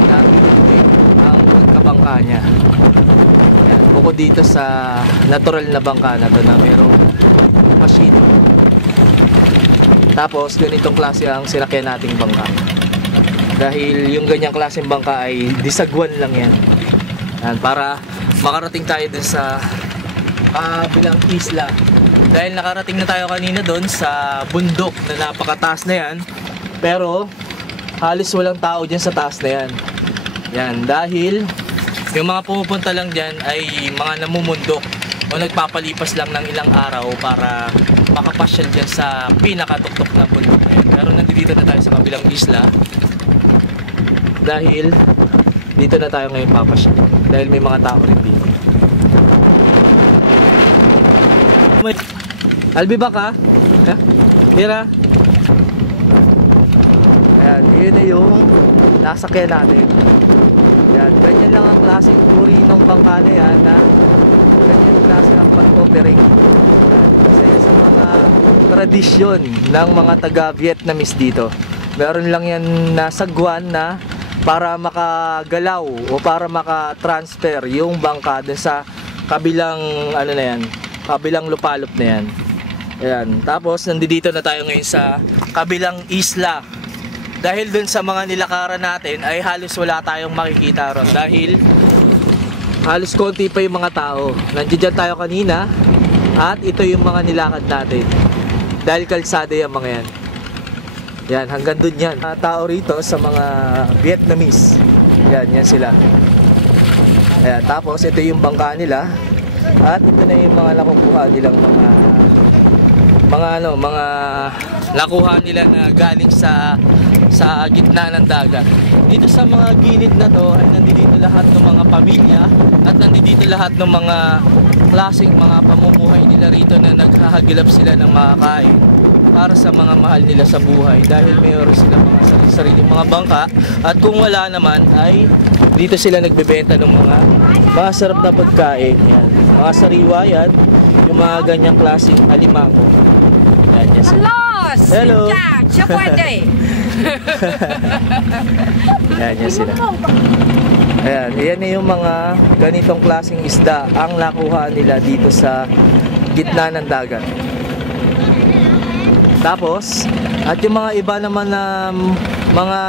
nakikita din ang kabangka niya. Ayan. Bukod dito sa natural na bangka na to na merong machine. Tapos ganitong klase ang sinakyan nating bangka. Dahil yung ganyang klaseng bangka ay disagwan lang yan. Ayan, para makarating tayo dun sa bilang isla. Dahil nakarating na tayo kanina dun sa bundok na napakataas na yan. Pero halos walang tao dyan sa taas na yan. Yan, dahil yung mga pumupunta lang dyan ay mga namumundok o nagpapalipas lang ng ilang araw para makapasyal dyan sa pinakatuktok na bundok na yan. Pero nandito na tayo sa kabilang isla dahil dito na tayo ngayon papasyal dahil may mga tao rin dito. Albi ba ka? Mira? Ayan, yun na yung nasakyan natin. Ayan, ganyan lang ang klaseng uri ng bangka na yan na ganyan yung klase ng pag-operate. Kasi sa mga tradisyon ng mga taga-Vietnamese dito, meron lang yan na sagwan na para makagalaw o para makatransfer yung bangka dun sa kabilang ano na yan, kabilang lupalop na yan. Ayan. Tapos nandito na tayo ngayon sa kabilang isla. Dahil dun sa mga nilakaran natin ay halos wala tayong makikita ron. Dahil halos konti pa yung mga tao. Nandiyan tayo kanina at ito yung mga nilakad natin. Dahil kalsada yung mga yan. Yan, hanggang dun yan. Mga tao rito sa mga Vietnamese. Yan, yan sila. Ayan, tapos ito yung bangka nila. At ito na yung mga nakukuha nilang mga nakuha nila na galing sa gitna ng dagat. Dito sa mga gilid na to ay nandito lahat ng mga pamilya at nandito lahat ng mga klaseng mga pamumuhay nila rito na naghahagilap sila ng makakain para sa mga mahal nila sa buhay dahil mayroon sila mga sariling mga bangka at kung wala naman ay dito sila nagbebenta ng mga masarap na pagkain. Yan. Mga sariwa yan, yung mga ganyang klaseng alimango. Yan, yes. Hello! Yan, yan sila. Ayan, yan na yung mga ganitong klaseng isda ang nakuha nila dito sa gitna ng dagat. Tapos, at yung mga iba naman na mga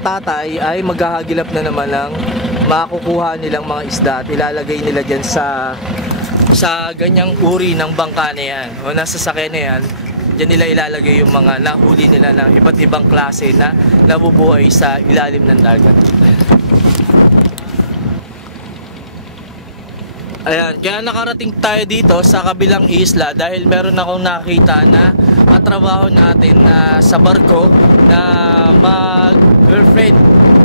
tatay ay maghahagilap na naman ng makukuha nilang mga isda at ilalagay nila dyan sa ganyang uri ng bangka na yan o nasa sakyan na yan. Diyan nila ilalagay yung mga nahuli nila na iba't ibang klase na nabubuhay sa ilalim ng dagat. Ayan, kaya nakarating tayo dito sa kabilang isla dahil meron akong nakita na katrabaho natin na sa barko na mag-girlfriend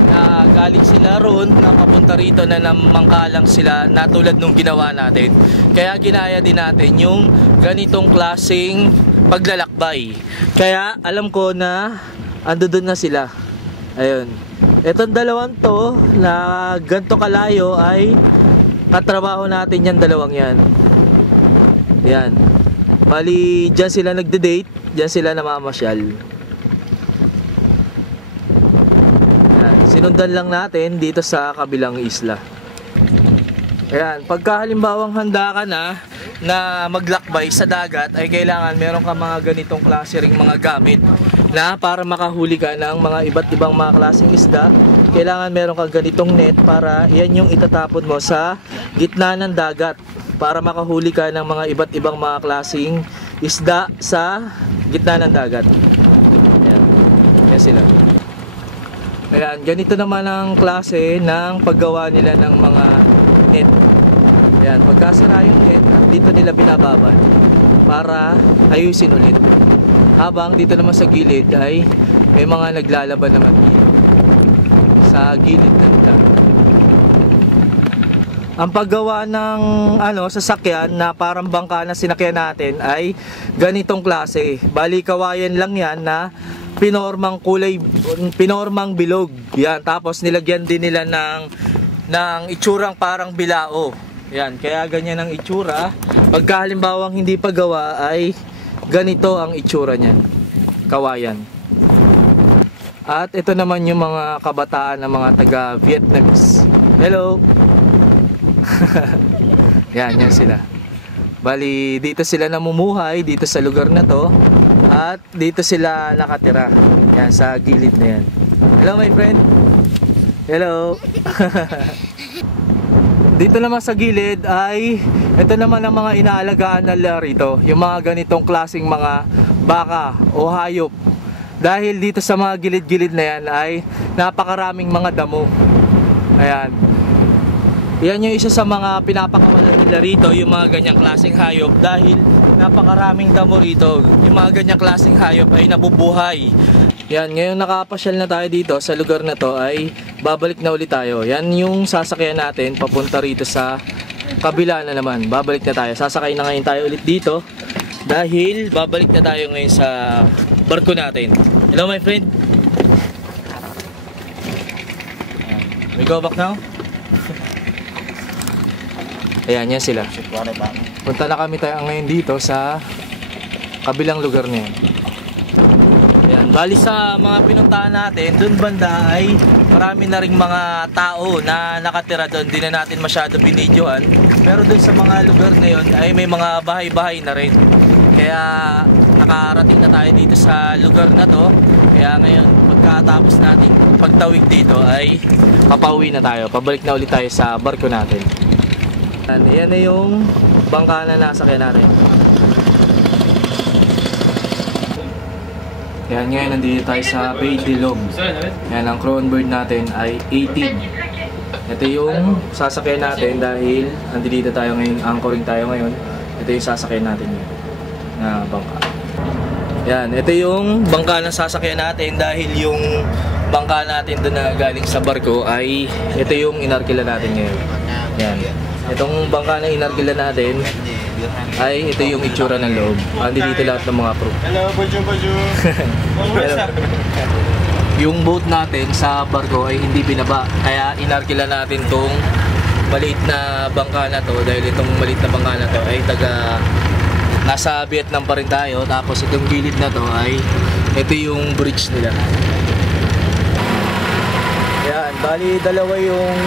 na galing sila roon, nakapunta rito na namangkalang sila na tulad nung ginawa natin. Kaya ginaya din natin yung ganitong klaseng paglalakbay. Kaya alam ko na ando doon na sila. Ayun. Etong dalawang to na ganito kalayo ay katrabaho natin yan, dalawang yan. Yan. Bali, dyan sila nagde-date, dyan sila namamasyal. Yan. Sinundan lang natin dito sa kabilang isla. Ayan, pagka halimbawang handa ka na maglakbay sa dagat ay kailangan meron ka mga ganitong klase ring mga gamit na para makahuli ka ng mga iba't ibang mga klaseng isda. Kailangan meron kang ganitong net para yan yung itatapon mo sa gitna ng dagat para makahuli ka ng mga iba't ibang mga klaseng isda sa gitna ng dagat. Ayan, yan sila. Ayan, ganito naman ang klase ng paggawa nila ng mga net. Yan, pagkasira yung net, dito nila binababan para ayusin ulit. Habang dito naman sa gilid ay may mga naglalaban naman dito sa gilid ng dagat. ang paggawa ng sasakyan na parang bangka na sinakyan natin ay ganitong klase. Bali kawayan lang yan na pinormang bilog. Yan, tapos nilagyan din nila ng itsurang parang bilao. Yan, kaya ganyan ang itsura. Pagka halimbawang hindi pa gawa ay ganito ang itsura niyan. Kawayan. At ito naman yung mga kabataan ng mga taga Vietnamese. Hello. yan sila. Bali, dito sila namumuhay, dito sa lugar na to. At dito sila nakatira. Yan, sa gilid na yan. Hello my friend. Hello. Dito naman sa gilid ay ito naman ang mga inaalagaan nila rito. Yung mga ganitong klaseng mga baka o hayop. Dahil dito sa mga gilid-gilid na yan ay napakaraming mga damo. Ayan. Yan yung isa sa mga pinapakawalan nila rito, yung mga ganyang klaseng hayop. Dahil napakaraming damo rito, yung mga ganyang klaseng hayop ay nabubuhay. Yan, ngayon nakapasyal na tayo dito sa lugar na to ay babalik na ulit tayo. Yan yung sasakyan natin papunta rito sa kabila na naman. Babalik na tayo. Sasakay na ngayon tayo ulit dito dahil babalik na tayo ngayon sa barko natin. Hello my friend. We go back now. Ayan, yan sila. Punta na kami tayo ngayon dito sa kabilang lugar na yan. Ayan, bali sa mga pinuntahan natin, dun banda ay marami na ring mga tao na nakatira doon. Di na natin masyado binidyohan. Pero dun sa mga lugar na yun ay may mga bahay-bahay na rin. Kaya nakarating na tayo dito sa lugar na to. Kaya ngayon, pagkatapos natin pagtawid dito ay papauwi na tayo. Pabalik na ulit tayo sa barko natin. Yan na yung bangka na nasakyan natin. Yan ngayon, nandito tayo sa Bay Dilog. Yan, ang crew on board natin ay 18. Ito yung sasakyan natin dahil andito tayo ngayon, anchoring tayo ngayon. Ito yung sasakyan natin yun, na bangka. Yan, ito yung bangka na sasakyan natin dahil yung bangka natin doon na galing sa barko ay ito yung inarkila natin ngayon. Yan. Itong bangka na inarkila natin ay ito yung itsura ng loob. Andi dito lahat ng mga crew. Hello, bonjour. Yung boat natin sa barko ay hindi binaba. Kaya inarkila natin tong maliit na bangka na to dahil itong maliit na bangka na to ay nasa Vietnam pa rin tayo. Tapos itong gilid na to ay ito yung bridge nila. Yan, bali dalawa yung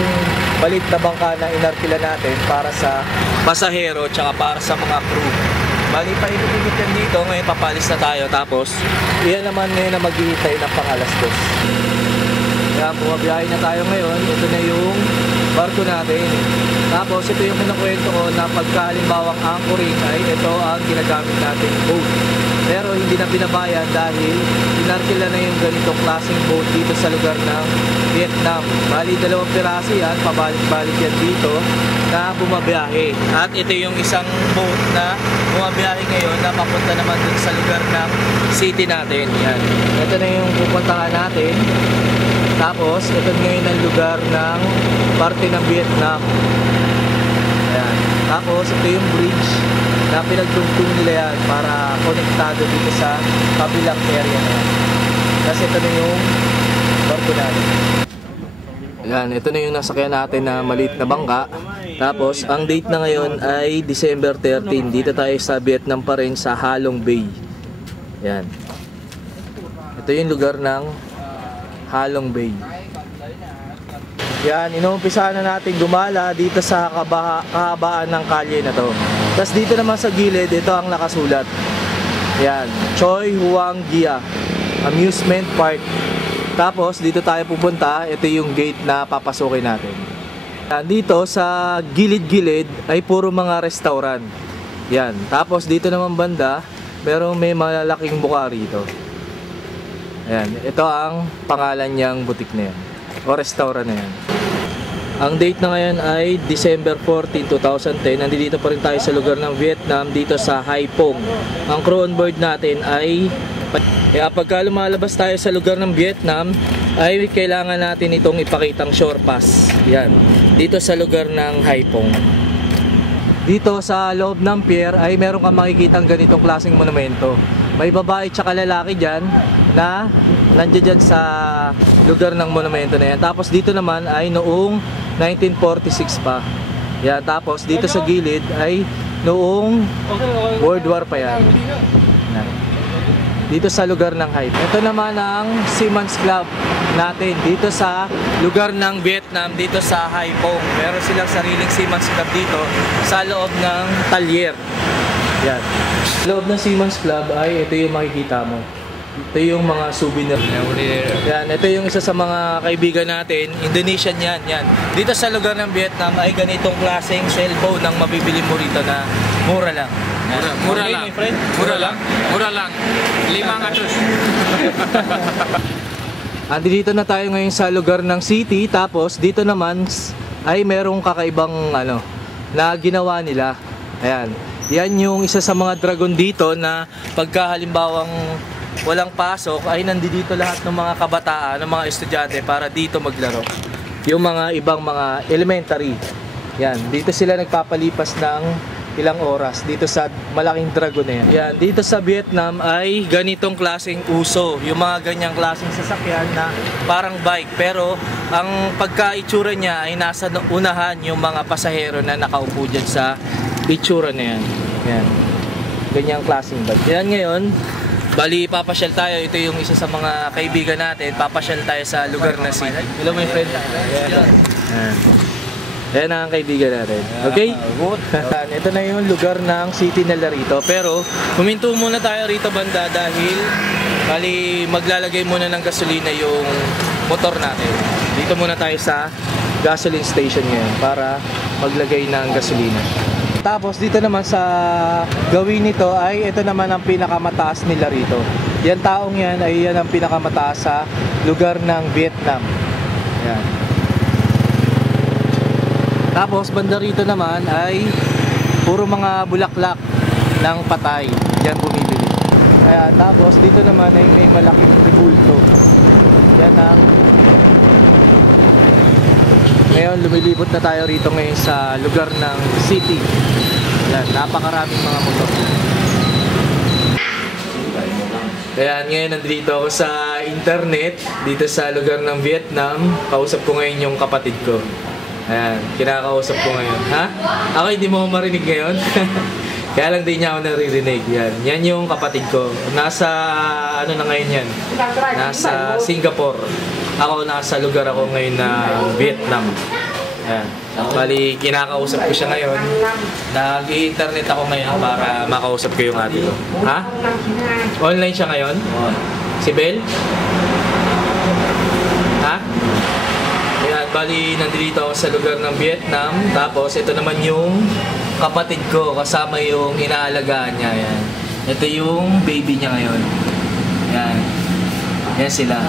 maliit na bangka na inarkila natin para sa pasahero tsaka para sa mga crew. Bali paikot-ikot yan dito, ngayon papalis na tayo. Tapos iyan naman ngayon na maghihintay ng pang-alas 2. Kaya bumabiyahe na tayo ngayon. Ito na yung barko natin. Tapos ito yung kinakwento ko na pagkahalimbawang anchoring ay ito ang ginagamit natin boat. Pero hindi na binabayan dahil inarkila na yung ganitong klaseng boat dito sa lugar ng Vietnam. Bali, 2 piraso yan, pabalik-balik yan dito na bumabiyahe. At ito yung isang boat na bumabiyahe ngayon na papunta naman dun sa lugar ng city natin. Yan. Ito na yung pupuntahan natin. Tapos, ito ngayon ang lugar ng parte ng Vietnam. Ayan. Tapos, ito yung bridge na pinagtungtong nila yan para konektado dito sa kabilang area na yan. Kasi ito na yung barko natin. Ayan, ito na yung nasakyan natin na maliit na bangka. Tapos, ang date na ngayon ay December 13. Dito tayo sa Vietnam pa rin sa Ha Long Bay. Ayan. Ito yung lugar ng Ha Long Bay. Yan, inuumpisa na natin gumala dito sa kahabaan ng kalye na to. Tapos dito naman sa gilid, ito ang nakasulat. Yan, Choi Huang Gia Amusement Park. Tapos dito tayo pupunta, ito yung gate na papasukin natin. Yan, dito sa gilid-gilid ay puro mga restaurant. Yan, tapos dito naman banda, may malalaking buka rito. Ayan, ito ang pangalan niyang butik na yan o restaurant na yan. Ang date na ngayon ay December 14, 2010. Nandito pa rin tayo sa lugar ng Vietnam, dito sa Hai Phong. Ang crew on board natin ay kaya pagka lumalabas tayo sa lugar ng Vietnam ay kailangan natin itong ipakitang shore pass. Yan. Dito sa lugar ng Haipong. Dito sa loob ng pier ay meron kang makikitang ganitong klaseng monumento. May babae tsaka lalaki dyan na nandiyan dyan sa lugar ng monumento na yan. Tapos dito naman ay noong 1946 pa. Yan. Tapos dito sa gilid ay noong World War pa yan. Yan. Dito sa lugar ng Haipong. Ito naman ang Seamen's Club natin dito sa lugar ng Vietnam, dito sa Haipong. Meron silang sariling Seamen's Club dito sa loob ng talyer. Yan. Loob ng Seamen's Club ay ito yung makikita mo. Ito yung mga souvenir. Yan, ito yung isa sa mga kaibigan natin, Indonesian yan, yan. Dito sa lugar ng Vietnam ay ganitong klaseng cellphone ang mabibili mo rito na mura lang. Yan. Mura Okay, lang. my friend? Mura lang. Mura lang. 500. Dito na tayo ngayon sa lugar ng city, tapos dito naman ay merong kakaibang ano na ginawa nila. Ayan. Yan yung isa sa mga dragon dito na pagka halimbawang walang pasok ay nandito lahat ng mga kabataan, ng mga estudyante para dito maglaro. Yung mga ibang mga elementary. Yan, dito sila nagpapalipas ng ilang oras dito sa malaking dragon na yan. Yan, dito sa Vietnam ay ganitong klaseng uso, yung mga ganyang klaseng sasakyan na parang bike, pero ang pagka-itsura niya ay nasa unahan yung mga pasahero na nakaupo dyan sa itsura na yan. Yan. Ganyang klaseng bike. Yan ngayon, bali papasyal tayo. Ito yung isa sa mga kaibigan natin. Papasyal tayo sa lugar na city. Hello my friend. Yan. Yan ang kaibigan natin. Okay? Ito na yung lugar ng city na Larito. Pero huminto muna tayo rito banda dahil bali maglalagay muna ng gasolina yung motor natin. Dito muna tayo sa gasoline station ngayon para maglagay ng gasolina. Tapos dito naman sa gawin nito ay ito naman ang pinakamataas nila rito. Yan taong yan ay yan ang pinakamataas sa lugar ng Vietnam. Yan. Tapos banda rito naman ay puro mga bulaklak ng patay. Yan bumibili. Kaya tapos dito naman ay may malaking rebulto. Yan ang ngayon, lumilibot na tayo rito ngayon sa lugar ng city. Yan, napakaraming mga motor. Kaya ngayon, nandito ako sa internet, dito sa lugar ng Vietnam. Kausap ko ngayon yung kapatid ko. Ayan, kinakausap ko ngayon. Ha? Ako hindi mo ako marinig ngayon? Kaya lang din niya ako naririnig. Yan yung kapatid ko. Nasa, ano na ngayon yan? Nasa Singapore. Ako nasa lugar ako ngayon na Vietnam. Ayan. Bali, kinakausap ko siya ngayon. Nag-i-internet ako ngayon para makausap ko yung ate ko. Ha? Online siya ngayon? Si Bel? Ha? Ayan, bali, nandito ako sa lugar ng Vietnam. Tapos, ito naman yung kapatid ko. Kasama yung inaalagaan niya. Ayan. Ito yung baby niya ngayon. Ayan. Yan sila.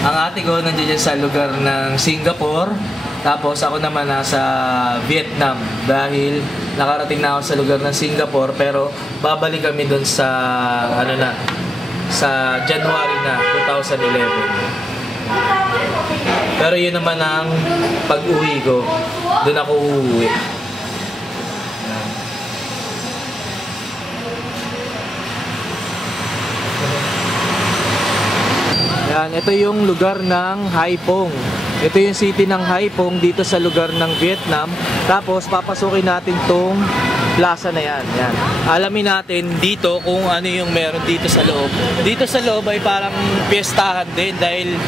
Ang ate ko nandiyan sa lugar ng Singapore. Tapos ako naman nasa Vietnam dahil nakarating na ako sa lugar ng Singapore, pero babalik kami doon sa ano na sa January na 2011. Pero yun naman ang pag-uwi ko. Doon ako uuwi. Yan, ito yung lugar ng Haipong. Ito yung city ng Haipong dito sa lugar ng Vietnam. Tapos papasukin natin tong plaza na yan. Yan. Alamin natin dito kung ano yung meron dito sa loob. Dito sa loob ay parang piyestahan din dahil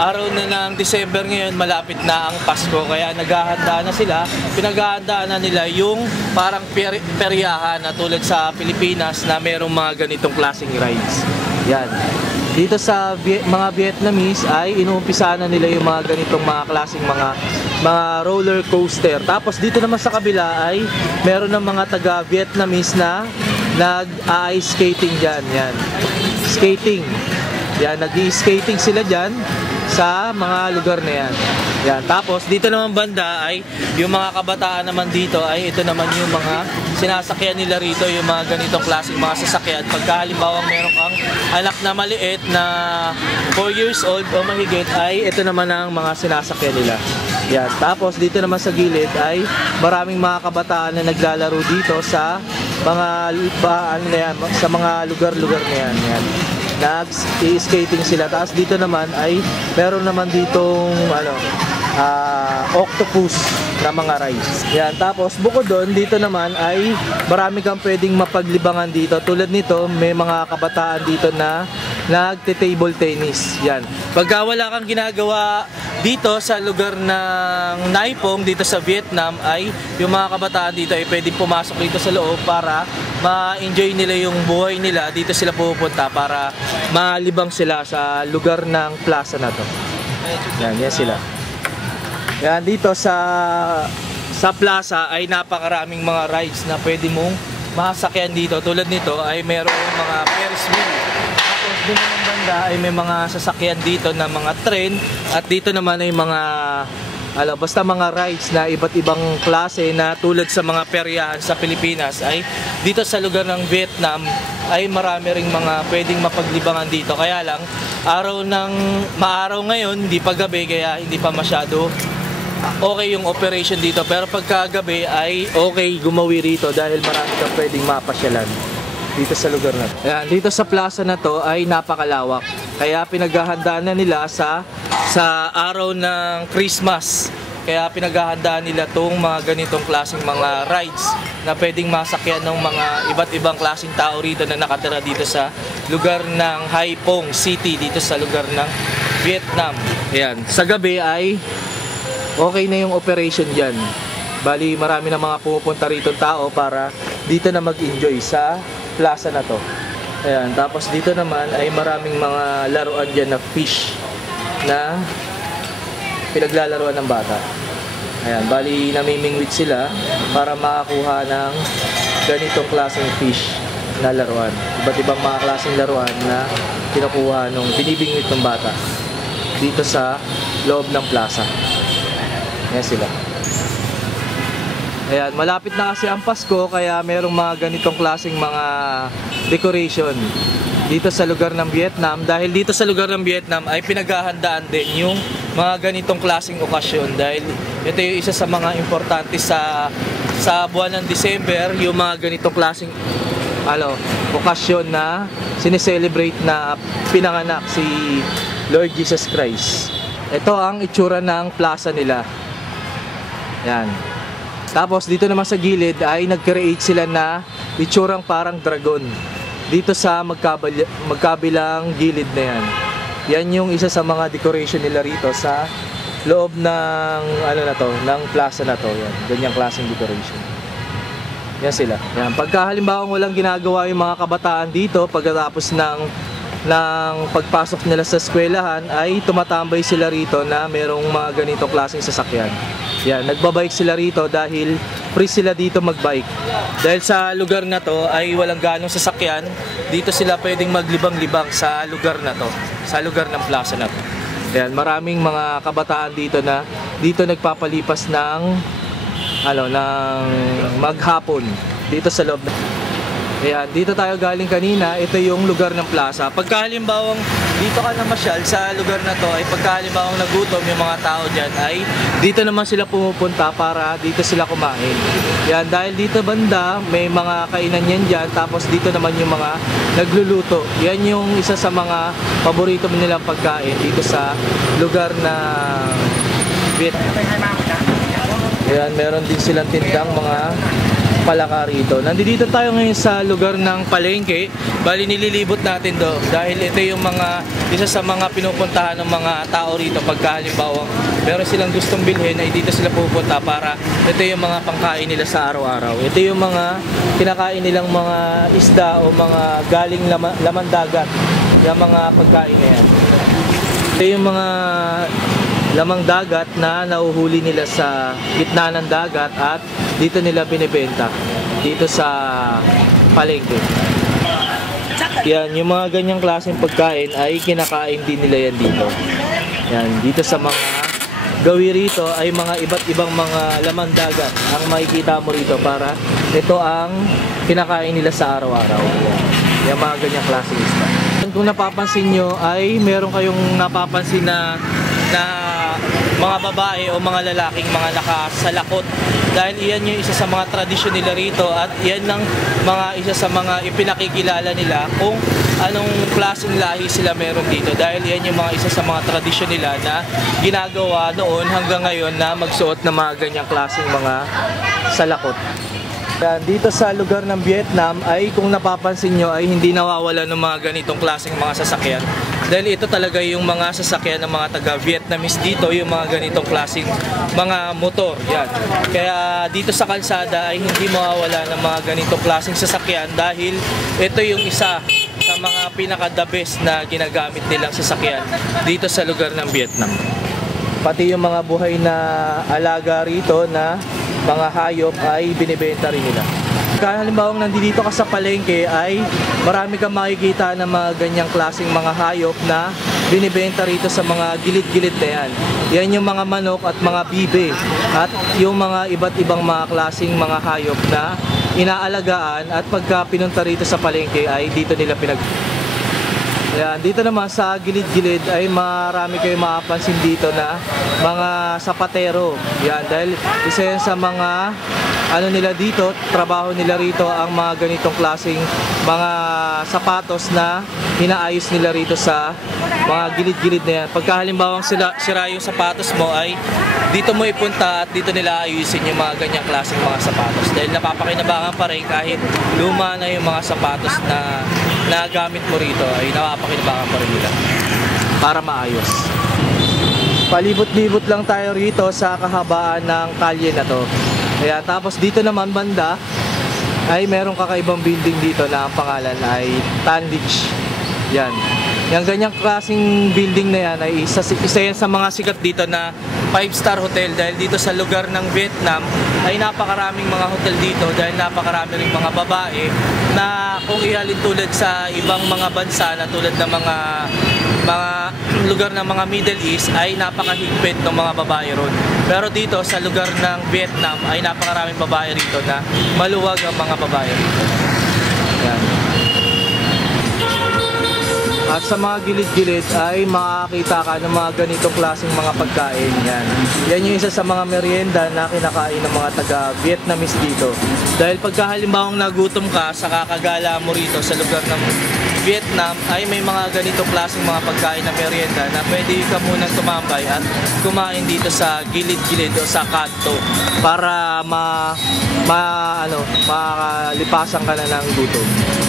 araw na ng December ngayon, malapit na ang Pasko. Kaya naghahanda na sila. Pinaghahandaan na nila yung parang peryahan na tulad sa Pilipinas na merong mga ganitong klaseng rides. Yan. Dito sa mga Vietnamese ay inuumpisa na nila yung mga ganitong mga klaseng mga roller coaster. Tapos dito naman sa kabila ay meron ng mga taga Vietnamese na nag-ice skating dyan. Yan. Skating. Yan, nag-i-skating sila dyan sa mga lugar na yan. Yan. Tapos dito naman banda ay yung mga kabataan naman dito ay ito naman yung mga sinasakyan nila rito, yung mga ganitong klaseng mga sasakyan. Pagka halimbawa meron kang anak na maliit na 4 years old o mahigit ay ito naman ang mga sinasakyan nila. Yan. Tapos dito naman sa gilid ay maraming mga kabataan na naglalaro dito sa mga sa mga lugar-lugar na yan. Yan. Nag-skating sila. Tapos dito naman ay meron naman ditong octopus na mga rides. Yan. Tapos bukod doon, dito naman ay marami kang pwedeng mapaglibangan dito. Tulad nito, may mga kabataan dito na nagte-table tennis. Yan. Pagka wala kang ginagawa dito sa lugar ng Naipong, dito sa Vietnam, ay yung mga kabataan dito ay pwedeng pumasok dito sa loob para ma-enjoy nila yung buhay nila. Dito sila pupunta para malibang sila sa lugar ng plaza na to. Yan, yan sila. Yan, dito sa plaza ay napakaraming mga rides na pwede mong masakyan dito. Tulad nito ay mayroong mga Ferris wheel. Tapos doon naman banda ay may mga sasakyan dito na mga train. At dito naman ay mga basta mga rides na iba't ibang klase na tulad sa mga peryahan sa Pilipinas ay dito sa lugar ng Vietnam ay marami ring mga pwedeng mapaglibangan dito. Kaya lang maaraw ngayon, hindi pa gabi, kaya hindi pa masyado okay yung operation dito. Pero pagka gabi ay okay gumawi rito dahil marami kang pwedeng mapasyalan dito sa lugar na to. Ayan, dito sa plaza na to ay napakalawak. Kaya pinaghahandaan na nila sa araw ng Christmas. Kaya pinaghahandaan nila tong mga ganitong klaseng mga rides na pwedeng masakyan ng mga iba't ibang klaseng tao rito na nakatira dito sa lugar ng Haiphong City, dito sa lugar ng Vietnam. Ayan, sa gabi ay okay na yung operation dyan. Bali, marami na mga pumupunta rito tao para dito na mag-enjoy sa plaza na to. Ayan, tapos dito naman ay maraming mga laruan dyan na fish na pinaglalaruan ng bata. Ayan, bali namimingwit sila para makakuha ng ganitong klaseng fish na laruan. Iba't ibang mga klaseng laruan na kinukuha nung binibingwit ng bata dito sa loob ng plaza. Ayan sila. Ayan, malapit na kasi ang Pasko kaya merong mga ganitong klaseng mga decoration dito sa lugar ng Vietnam. Dahil dito sa lugar ng Vietnam ay pinaghahandaan din yung mga ganitong klaseng okasyon. Dahil ito yung isa sa mga importante sa buwan ng December, yung mga ganitong klaseng okasyon na sineselebrate na pinanganak si Lord Jesus Christ. Ito ang itsura ng plaza nila. Yan. Tapos dito naman sa gilid ay nag-create sila na itsurang parang dragon dito sa magkabilang gilid na yan. Yan yung isa sa mga decoration nila rito sa loob ng ng plaza na to. Yan, ganyang klaseng decoration. Yan sila. Yan, pagka halimbawa walang ginagawa yung mga kabataan dito pagkatapos ng pagpasok nila sa eskwelahan ay tumatambay sila rito na merong mga ganitong klaseng sasakyan. Yan, nagbabike sila rito dahil free sila dito magbike. Dahil sa lugar na to ay walang ganong sasakyan, dito sila pwedeng maglibang-libang sa lugar na to, sa lugar ng plaza na to. Yan, maraming mga kabataan dito na dito nagpapalipas ng maghapon dito sa loob. Ayan, dito tayo galing kanina, ito yung lugar ng plaza. Pagka halimbawang dito ka na masyal sa lugar na to, ay pagka halimbawang nagutom yung mga tao dyan, ay dito naman sila pumupunta para dito sila kumain. Yan, dahil dito banda, may mga kainan yan dyan, tapos dito naman yung mga nagluluto. Yan yung isa sa mga paborito nilang pagkain dito sa lugar ng Vietnam. Yan, meron din silang tindang mga palaka rito. Nandito tayo ngayon sa lugar ng palengke. Bali nililibot natin do dahil ito yung isa sa mga pinupuntahan ng mga tao rito pagka halimbawa meron silang gustong bilhin ay dito sila pupunta para ito yung mga pangkain nila sa araw-araw. Ito yung mga kinakain nilang mga isda o mga galing laman dagat. Yung mga pagkain na yan. Ito yung mga lamang dagat na nahuhuli nila sa gitna ng dagat at dito nila binibenta dito sa palengke. Yan, yung mga ganyang klaseng pagkain ay kinakain din nila yan dito. Yan, dito sa mga gawi rito ay mga iba't ibang mga laman dagat ang makikita mo rito para ito ang kinakain nila sa araw-araw. Yung mga ganyang klaseng isda. Kung napapansin nyo ay meron kayong napapansin na mga babae o mga lalaking mga nakasalakot dahil iyan yung isa sa mga tradisyon nila rito at iyan ng mga isa sa mga ipinakikilala nila kung anong klaseng lahi sila meron dito dahil iyan yung mga isa sa mga tradisyon nila na ginagawa noon hanggang ngayon na magsuot ng mga ganyang klaseng mga salakot. Yan, dito sa lugar ng Vietnam ay kung napapansin nyo ay hindi nawawala ng mga ganitong klaseng mga sasakyan. Dahil ito talaga yung mga sasakyan ng mga taga-Vietnamese dito, yung mga ganitong klaseng mga motor. Yan. Kaya dito sa kalsada ay hindi mawawala ng mga ganitong klaseng sasakyan dahil ito yung isa sa mga pinaka-the best na ginagamit nilang sasakyan dito sa lugar ng Vietnam. Pati yung mga buhay na alaga rito na mga hayop ay binibenta rin nila. Kaya halimbawa nandito ka sa palengke ay marami kang makikita ng mga ganyang klaseng mga hayop na binibenta rito sa mga gilid-gilid na yan. Yan yung mga manok at mga bibe at yung mga iba't ibang mga klaseng mga hayop na inaalagaan at pagka pinunta rito sa palengke ay dito nila Ayan, dito naman sa gilid-gilid ay marami kayong mapapansin dito na mga sapatero. Yan, dahil isa yan sa mga nila dito, trabaho nila rito ang mga ganitong klaseng mga sapatos na inaayos nila rito sa mga gilid-gilid na yan. Pagka halimbawang sira yung sapatos mo ay dito mo ipunta at dito nila ayusin yung mga ganyang klaseng mga sapatos. Dahil napapakinabangan pa rin kahit luma na yung mga sapatos na nagamit mo rito ay napapakinabangan pa rin nila para maayos. Palibot-libot lang tayo rito sa kahabaan ng kalye na to. Kaya tapos dito naman banda ay meron kakaibang building dito na ang pangalan ay Tandich. Yan. Yung ganyang klaseng building na yan ay isa yan sa mga sikat dito na 5-star hotel dahil dito sa lugar ng Vietnam ay napakaraming mga hotel dito dahil napakarami ring mga babae na kung ihalin tulad sa ibang mga bansa na tulad ng mga lugar ng mga Middle East ay napakahigpit ng mga babae ron. Pero dito sa lugar ng Vietnam ay napakaraming babae rito na maluwag ang mga babae rito. Yan. At sa mga gilid-gilid ay makakita ka ng mga ganitong klaseng mga pagkain. Yan yung isa sa mga merienda na kinakain ng mga taga-Vietnamese dito. Dahil pagka halimbawang nagutom ka sa kakagala mo rito sa lugar ng Vietnam ay may mga ganitong klaseng mga pagkain na merienda na pwede ka munang tumambay at kumain dito sa gilid-gilid o sa kanto para makalipasan ka na ng gutom.